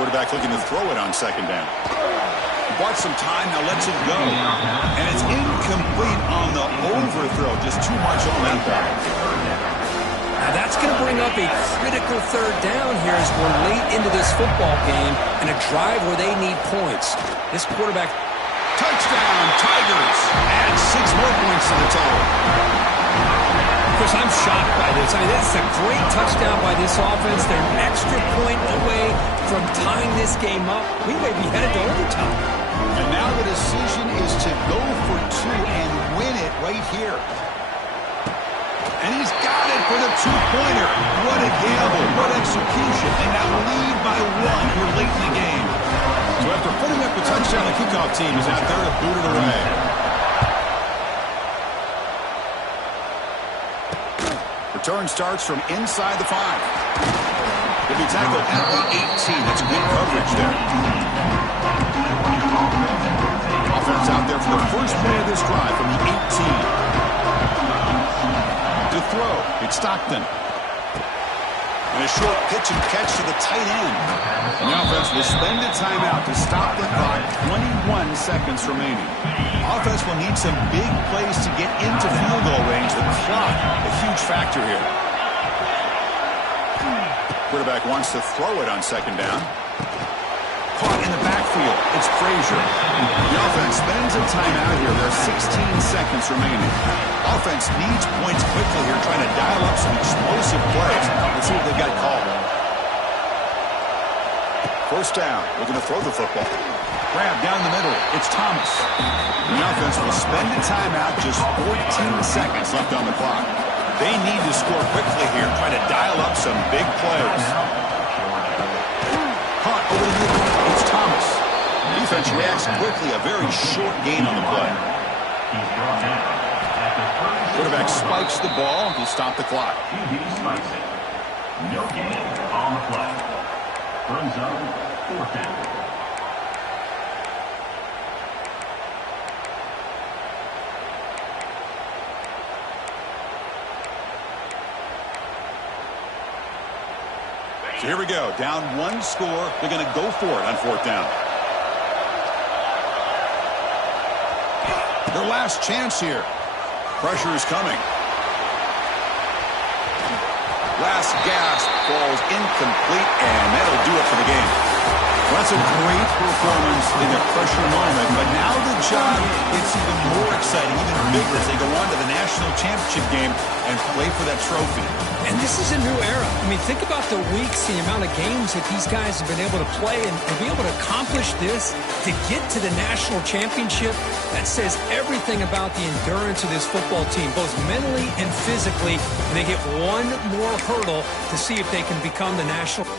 Quarterback looking to throw it on second down. Bought some time, now lets it go. And it's incomplete on the overthrow. Just too much on that ball. Now that's going to bring up a critical third down here as we're late into this football game and a drive where they need points. This quarterback. Touchdown, Tigers. Add 6 more points to the total. Chris, I'm shocked by this. I mean, this is a great touchdown by this offense. They're an extra point away from tying this game up. We may be headed to overtime. And now the decision is to go for two and win it right here. And he's got it for the two-pointer. What a gamble. What execution. They now lead by one here late in the game. So after putting up the touchdown, the kickoff team is out there to boot it away. Return starts from inside the 5. He'll be tackled at the 18. That's good coverage there. Offense out there for the first play of this drive from the 18. To throw, it's Stockton. And a short pitch and catch to the tight end. And the offense will spend a timeout to stop the clock. 21 seconds remaining. Offense will need some big plays to get into field goal range. The clock, a huge factor here. Quarterback wants to throw it on second down. Caught in the backfield. It's Frazier. The offense spends a timeout here. There are 16 seconds remaining. Offense needs points quickly here, trying to dial up some explosive plays. Let's see what they've got called. First down. Looking to throw the football. Grab down the middle. It's Thomas. The offense will spend a timeout. Just 14 seconds left on the clock. They need to score quickly here, trying to dial up some big plays. Caught over the middle. It's Thomas. Defense reacts quickly. A very short gain on the play. Quarterback spikes the ball to stop the clock. QB spikes it. No gain on the play. Brings up fourth down. So here we go. Down one score. They're going to go for it on fourth down. Their last chance here. Pressure is coming. Last gasp falls incomplete, and that'll do it for the game. Well, that's a great performance in a pressure moment, but now the job gets even more exciting, even bigger as they go on to the national championship game and play for that trophy. And this is a new era. I mean, think about the weeks, the amount of games that these guys have been able to play, and to be able to accomplish this, to get to the national championship, that says everything about the endurance of this football team, both mentally and physically. And they get one more hurdle to see if they can become the national